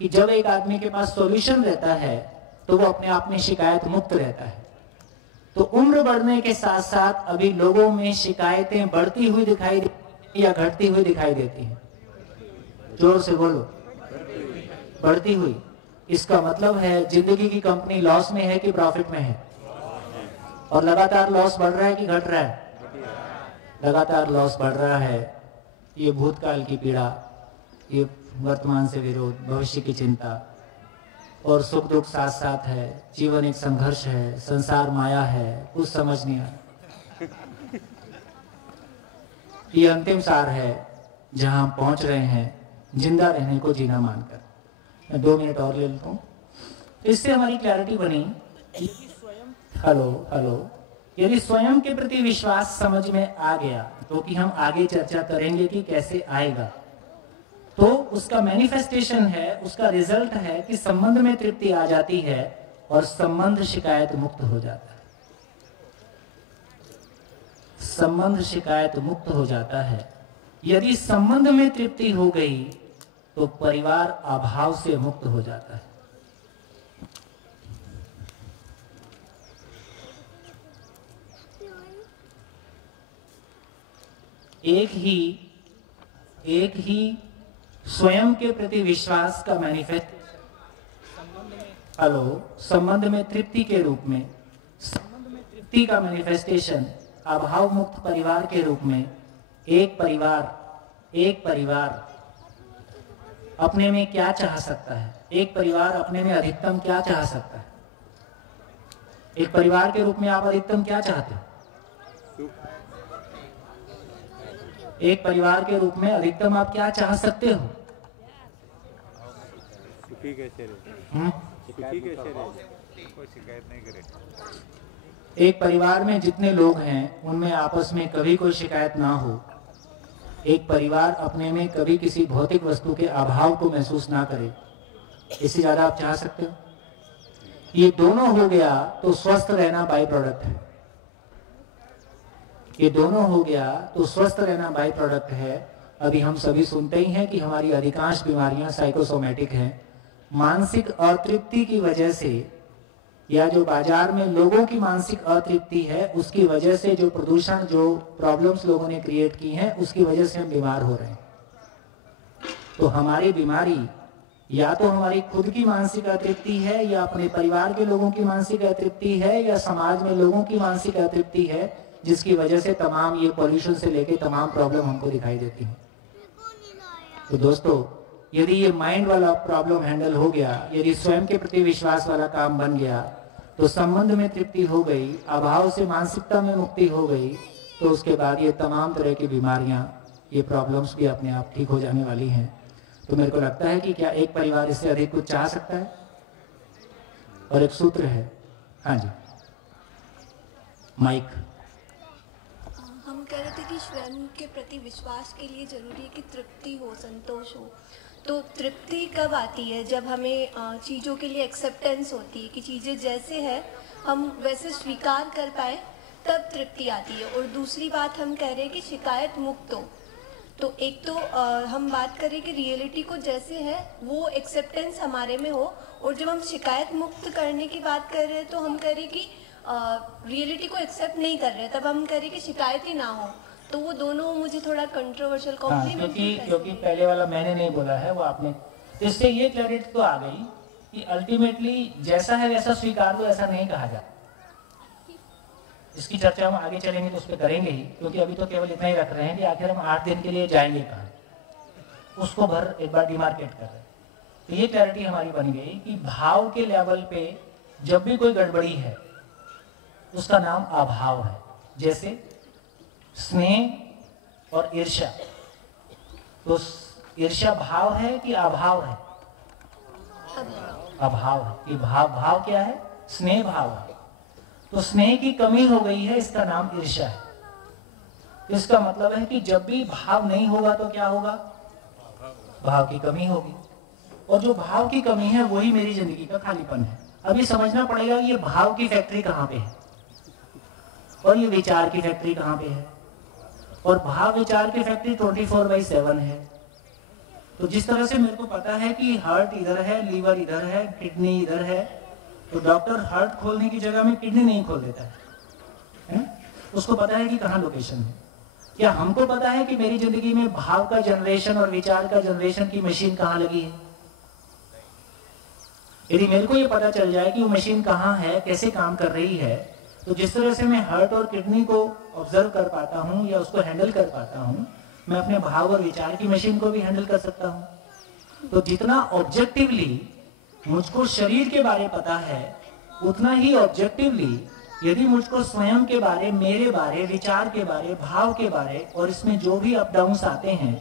कि जब एक आदमी के पास सॉल्यूशन रहता है तो वो अपने आप में शिकायत मुक्त रहता है। तो उम्र बढ़ने के साथ साथ अभी लोगों में शिकायतें बढ़ती हुई दिखाई देती या घटती हुई दिखाई देती हैं? जोर से बोलो। बढ़ती हुई। इसका मतलब है जिंदगी की कंपनी लॉस में है कि प्रॉफिट में है? और लगातार लॉस बढ़ रहा है कि घट रहा है? लगातार लॉस बढ़ रहा है। ये भूतकाल की पीड़ा, ये वर्तमान से विरोध, भविष्य की चिंता, और सुख दुख साथ साथ है। जीवन एक संघर्ष है, संसार माया है, कुछ समझ नहीं आया। ये अंतिम सार है जहां हम पहुंच रहे हैं, जिंदा रहने को जीना मानकर। मैं 2 मिनट और ले लेता हूं। इससे हमारी क्लैरिटी बनी। हेलो, यदि स्वयं के प्रति विश्वास समझ में आ गया, तो कि हम आगे चर्चा करेंगे कि कैसे आएगा, तो उसका मैनिफेस्टेशन है, उसका रिजल्ट है कि संबंध में तृप्ति आ जाती है और संबंध शिकायत मुक्त हो जाता है। संबंध शिकायत मुक्त हो जाता है। यदि संबंध में तृप्ति हो गई तो परिवार अभाव से मुक्त हो जाता है। एक ही स्वयं के प्रति विश्वास का मैनिफेस्ट संबंध में तृप्ति के रूप में, संबंध में तृप्ति का मैनिफेस्टेशन अभाव मुक्त परिवार के रूप में। एक परिवार अपने में क्या चाह सकता है? एक परिवार अपने में अधिकतम क्या चाह सकता है? एक परिवार के रूप में आप अधिकतम क्या चाहते हो? एक परिवार के रूप में अधिकतम आप क्या चाह सकते हो? सुखी कैसे रहे? सुखी कैसे रहे? कोई शिकायत नहीं करे। एक परिवार में जितने लोग हैं उनमें आपस में कभी कोई शिकायत ना हो। एक परिवार अपने में कभी किसी भौतिक वस्तु के अभाव को महसूस ना करे। इससे ज्यादा आप चाह सकते हो? ये दोनों हो गया तो स्वस्थ रहना बाई प्रोडक्ट है। ये दोनों हो गया तो स्वस्थ रहना बाई प्रोडक्ट है। अभी हम सभी सुनते ही हैं कि हमारी अधिकांश बीमारियां साइकोसोमेटिक हैं। मानसिक अतृप्ति की वजह से, या जो बाजार में लोगों की मानसिक अतृप्ति है उसकी वजह से, जो प्रदूषण, जो प्रॉब्लम्स लोगों ने क्रिएट की हैं, उसकी वजह से हम बीमार हो रहे हैं। तो हमारी बीमारी या तो हमारी खुद की मानसिक अतृप्ति है, या अपने परिवार के लोगों की मानसिक अतृप्ति है, या समाज में लोगों की मानसिक अतृप्ति है, जिसकी वजह से तमाम ये पॉल्यूशन से लेके तमाम प्रॉब्लम हमको दिखाई देती है। तो दोस्तों, यदि ये माइंड वाला प्रॉब्लम हैंडल हो गया, यदि स्वयं के प्रति विश्वास वाला काम बन गया, तो संबंध में तृप्ति हो गई, अभाव से मानसिकता में मुक्ति हो गई, तो उसके बाद ये तमाम तरह की बीमारियां, ये प्रॉब्लम्स भी अपने आप ठीक हो जाने वाली हैं। तो मेरे को लगता है कि क्या एक परिवार इससे अधिक कुछ चाह सकता है? और एक सूत्र है, हाँ जी, माइक। हम कह रहे थे कि स्वयं के प्रति विश्वास के लिए जरूरी है कि तृप्ति हो, संतोष हो। तो तृप्ति कब आती है? जब हमें चीज़ों के लिए एक्सेप्टेंस होती है कि चीज़ें जैसे है हम वैसे स्वीकार कर पाए, तब तृप्ति आती है। और दूसरी बात हम कह रहे हैं कि शिकायत मुक्त हो। तो एक तो हम बात करें कि रियलिटी को जैसे है वो एक्सेप्टेंस हमारे में हो, और जब हम शिकायत मुक्त करने की बात कर रहे हैं तो हम कह रहे हैं कि रियलिटी को एक्सेप्ट नहीं कर रहे, तब हम कह रहे हैं कि शिकायत ही ना हो। तो वो दोनों मुझे थोड़ा कंट्रोवर्शियल कॉम्प्लीमेंट, क्योंकि पहले वाला मैंने नहीं बोला है, वो आपने, इससे ये क्लैरिटी तो आ गई कि अल्टीमेटली जैसा है वैसा स्वीकार दो, ऐसा नहीं कहा जाता। इसकी चर्चा हम आगे चलेंगे तो उस पर करेंगे ही, क्योंकि अभी तो केवल इतना ही रख रहे हैं कि आखिर हम 8 दिन के लिए जाएंगे कहाँ, उसको भर एक बार डिमार्केट कर रहे हैं। तो ये क्लैरिटी हमारी बन गई कि भाव के लेवल पे जब भी कोई गड़बड़ी है उसका नाम अभाव है। जैसे स्नेह और ईर्ष्या, तो ईर्ष्या भाव है कि अभाव है? अभाव है। ये भाव क्या है? स्नेह भाव है। तो स्नेह की कमी हो गई है, इसका नाम ईर्ष्या है। इसका मतलब है कि जब भी भाव नहीं होगा तो क्या होगा? भाव की कमी होगी, और जो भाव की कमी है वही मेरी जिंदगी का खालीपन है। अभी समझना पड़ेगा ये भाव की फैक्ट्री कहाँ पे है और ये विचार की फैक्ट्री कहाँ पे है। और भाव विचार की फैक्ट्री 24/7 है। तो जिस तरह से मेरे को पता है कि हार्ट इधर है, लीवर इधर है, किडनी इधर है, तो डॉक्टर हार्ट खोलने की जगह में किडनी नहीं खोल देता है? उसको पता है कि कहाँ लोकेशन है। क्या हमको पता है कि मेरी जिंदगी में भाव का जनरेशन और विचार का जनरेशन की मशीन कहाँ लगी है? यदि मेरे को ये पता चल जाए कि वो मशीन कहाँ है, कैसे काम कर रही है, तो जिस तरह से मैं हार्ट और किडनी को ऑब्जर्व कर पाता हूँ या उसको हैंडल कर पाता हूँ, मैं अपने भाव और विचार की मशीन को भी हैंडल कर सकता हूँ। तो जितना ऑब्जेक्टिवली मुझको शरीर के बारे पता है, उतना ही ऑब्जेक्टिवली यदि मुझको स्वयं के बारे, मेरे बारे, विचार के बारे, भाव के बारे और इसमें जो भी अप डाउन्स आते हैं,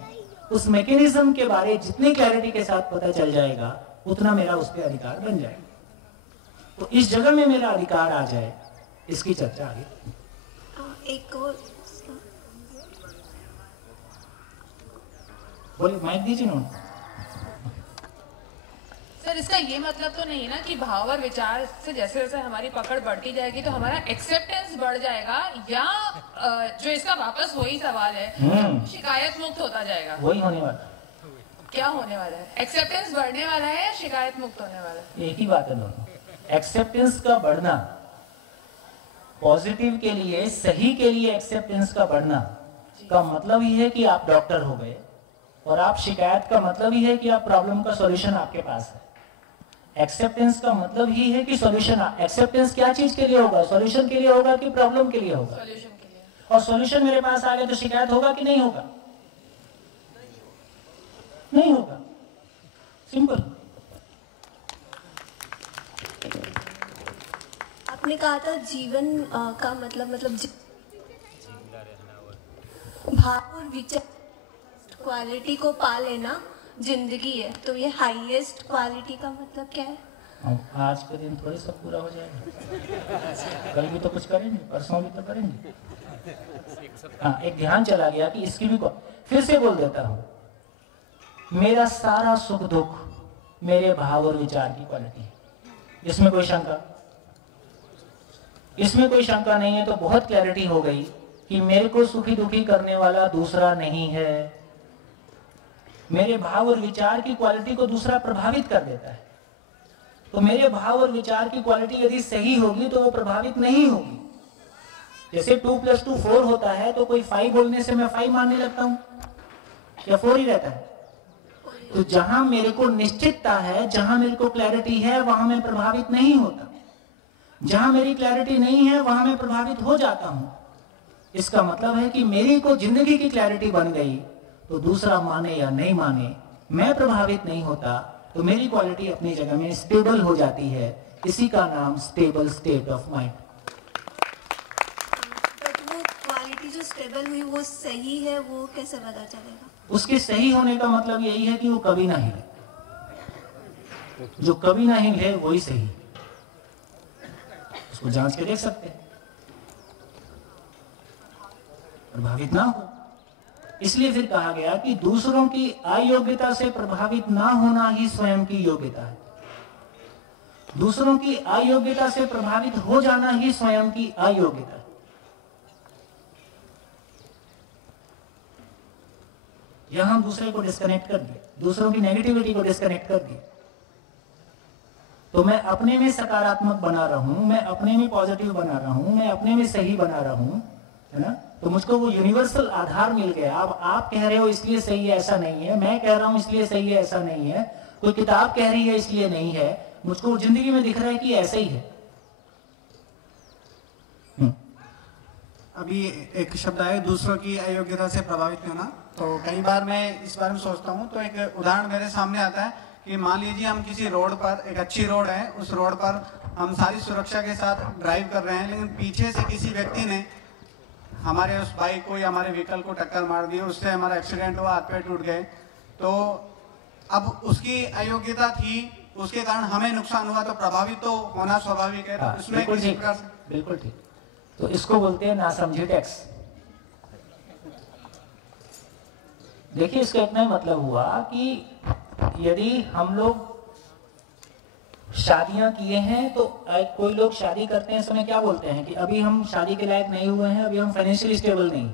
उस मैकेनिज्म के बारे जितनी क्लैरिटी के साथ पता चल जाएगा, उतना मेरा उस पर अधिकार बन जाएगा। तो इस जगह में मेरा अधिकार आ जाए, इसकी चर्चा आगे। एक और बोलिए, माइक दीजिए ना। सर, इसका ये मतलब तो नहीं है ना कि भाव और विचार से जैसे जैसे हमारी पकड़ बढ़ती जाएगी तो हमारा एक्सेप्टेंस बढ़ जाएगा, या जो इसका वापस वही सवाल है, शिकायत मुक्त होता जाएगा? वही होने वाला। क्या होने वाला है? एक्सेप्टेंस बढ़ने वाला है या शिकायत मुक्त होने वाला है? एक ही बात है दोनों। एक्सेप्टेंस का बढ़ना, पॉजिटिव के लिए, सही के लिए एक्सेप्टेंस का बढ़ना का मतलब ही है कि आप डॉक्टर हो गए, और आप शिकायत का मतलब ही है कि आप प्रॉब्लम का सॉल्यूशन आपके पास है। एक्सेप्टेंस का मतलब ही है कि सॉल्यूशन, एक्सेप्टेंस क्या चीज के लिए होगा? सॉल्यूशन के लिए होगा कि प्रॉब्लम के लिए होगा? सॉल्यूशन के लिए। और सॉल्यूशन मेरे पास आ गया तो शिकायत होगा कि नहीं होगा? नहीं होगा। सिंपल। आपने कहा था जीवन का मतलब भाव और विचार क्वालिटी को पा लेना जिंदगी है। तो ये हाईएस्ट क्वालिटी का मतलब क्या है? आज के दिन थोड़ी सब पूरा हो जाएगा, कल भी तो कुछ करेंगे, परसों भी तो करेंगे। हाँ, एक ध्यान चला गया कि इसकी भी फिर से बोल देता हूँ, मेरा सारा सुख दुख मेरे भाव और विचार की क्वालिटी है। इसमें कोई शंका? इसमें कोई शंका नहीं है। तो बहुत क्लैरिटी हो गई कि मेरे को सुखी दुखी करने वाला दूसरा नहीं है, मेरे भाव और विचार की क्वालिटी को दूसरा प्रभावित कर देता है। तो मेरे भाव और विचार की क्वालिटी यदि सही होगी तो वो प्रभावित नहीं होगी। जैसे 2 + 2 4 होता है, तो कोई 5 बोलने से मैं 5 मानने लगता हूं या 4 ही रहता है? तो जहां मेरे को निश्चितता है, जहां मेरे को क्लैरिटी है, वहां मैं प्रभावित नहीं होता। जहां मेरी क्लैरिटी नहीं है वहां मैं प्रभावित हो जाता हूं। इसका मतलब है कि मेरी को जिंदगी की क्लैरिटी बन गई तो दूसरा माने या नहीं माने, मैं प्रभावित नहीं होता, तो मेरी क्वालिटी अपनी जगह में स्टेबल हो जाती है। इसी का नाम stable state of mind. But वो क्वालिटी जो स्टेबल हुई वो सही है, वो कैसे पता चलेगा? उसके सही होने का मतलब यही है कि वो कभी ना हिले। जो कभी ना हिले वही सही, उसको जांच के देख सकते हैं, प्रभावित ना हो। इसलिए फिर कहा गया कि दूसरों की अयोग्यता से प्रभावित ना होना ही स्वयं की योग्यता है। दूसरों की अयोग्यता से प्रभावित हो जाना ही स्वयं की अयोग्यता है। यहां हम दूसरे को डिस्कनेक्ट कर दिए, दूसरों की नेगेटिविटी को डिस्कनेक्ट कर दिए, तो मैं अपने में सकारात्मक बना रहा हूं, मैं अपने में पॉजिटिव बना रहा हूं, मैं अपने में सही बना रहा हूं, है ना। तो मुझको वो यूनिवर्सल आधार मिल गया। अब आप कह रहे हो इसलिए सही है, ऐसा नहीं है। मैं कह रहा हूं इसलिए सही है, ऐसा नहीं है। कोई किताब कह रही है इसलिए नहीं है। मुझको जिंदगी में दिख रहा है कि ऐसा ही है। अभी एक शब्द आया दूसरों की अयोग्यता से प्रभावित होना, तो कई बार मैं इस बारे में सोचता हूँ। तो एक उदाहरण मेरे सामने आता है कि मान लीजिए हम किसी रोड पर, एक अच्छी रोड है, उस रोड पर हम सारी सुरक्षा के साथ ड्राइव कर रहे हैं, लेकिन पीछे से किसी व्यक्ति ने हमारे उस बाइक को या हमारे व्हीकल को टक्कर मार दी, उससे हमारा एक्सीडेंट हुआ, हाथ पैर टूट गए। तो अब उसकी अयोग्यता थी, उसके कारण हमें नुकसान हुआ, तो प्रभावित तो होना स्वाभाविक है। तो इसमें बिल्कुल ठीक। तो इसको बोलते हैं नासमझी टैक्स। देखिए इसका इतना ही मतलब हुआ कि यदि हम लोग शादियां किए हैं, तो कोई लोग शादी करते हैं समय क्या बोलते हैं कि अभी हम शादी के लायक नहीं हुए हैं, अभी हम फाइनेंशियली स्टेबल नहीं।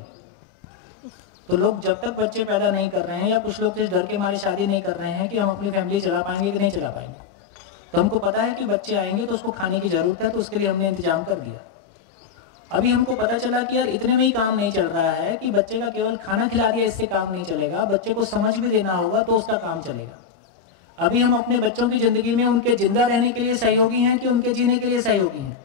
तो लोग जब तक बच्चे पैदा नहीं कर रहे हैं, या कुछ लोग इस डर के मारे शादी नहीं कर रहे हैं कि हम अपनी फैमिली चला पाएंगे कि नहीं चला पाएंगे। तो हमको पता है कि बच्चे आएंगे तो उसको खाने की जरूरत है, तो उसके लिए हमने इंतजाम कर दिया। अभी हमको पता चला कि यार इतने में ही काम नहीं चल रहा है कि बच्चे का केवल खाना खिला दिया इससे काम नहीं चलेगा, बच्चे को समझ भी देना होगा तो उसका काम चलेगा। अभी हम अपने बच्चों की जिंदगी में उनके जिंदा रहने के लिए सहयोगी हैं कि उनके जीने के लिए सहयोगी हैं?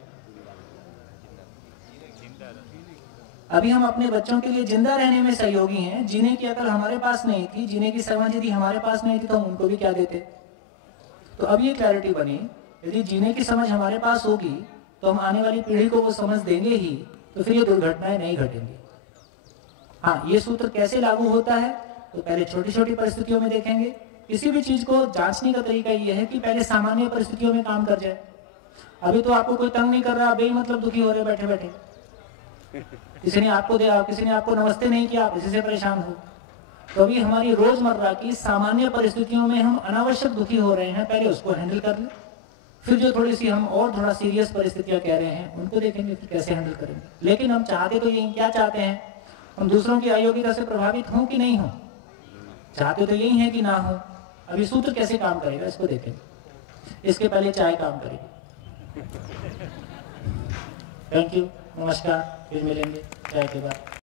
अभी हम अपने बच्चों के लिए जिंदा रहने में सहयोगी हैं। जीने की अकल हमारे पास नहीं थी, जीने की समझ यदि हमारे पास नहीं थी तो हम उनको भी क्या देते। तो अब ये क्लैरिटी बनी, यदि जीने की समझ हमारे पास होगी तो हम आने वाली पीढ़ी को वो समझ देंगे ही, तो फिर ये दुर्घटनाएं नहीं घटेंगी। हाँ, ये सूत्र कैसे लागू होता है तो पहले छोटी छोटी परिस्थितियों में देखेंगे। किसी भी चीज को जांचने का तरीका ये है कि पहले सामान्य परिस्थितियों में काम कर जाए। अभी तो आपको कोई तंग नहीं कर रहा, बेमतलब दुखी हो रहे बैठे बैठे, किसी ने आपको नमस्ते नहीं किया, आप इसी से परेशान हो। तो अभी हमारी रोजमर्रा की सामान्य परिस्थितियों में हम अनावश्यक दुखी हो रहे हैं, पहले उसको हैंडल कर ले। फिर जो थोड़ी सी हम और थोड़ा सीरियस परिस्थितियां कह रहे हैं उनको देखेंगे फिर कैसे हैंडल करेंगे। लेकिन हम चाहते तो यही, क्या चाहते हैं हम? दूसरों की अयोग्यता से प्रभावित हों कि नहीं हो? चाहते तो यही है कि ना हो। अभी सूत्र कैसे काम करेगा इसको देखेंगे। इसके पहले चाय काम करेगी। थैंक यू, नमस्कार, फिर मिलेंगे चाय के बाद।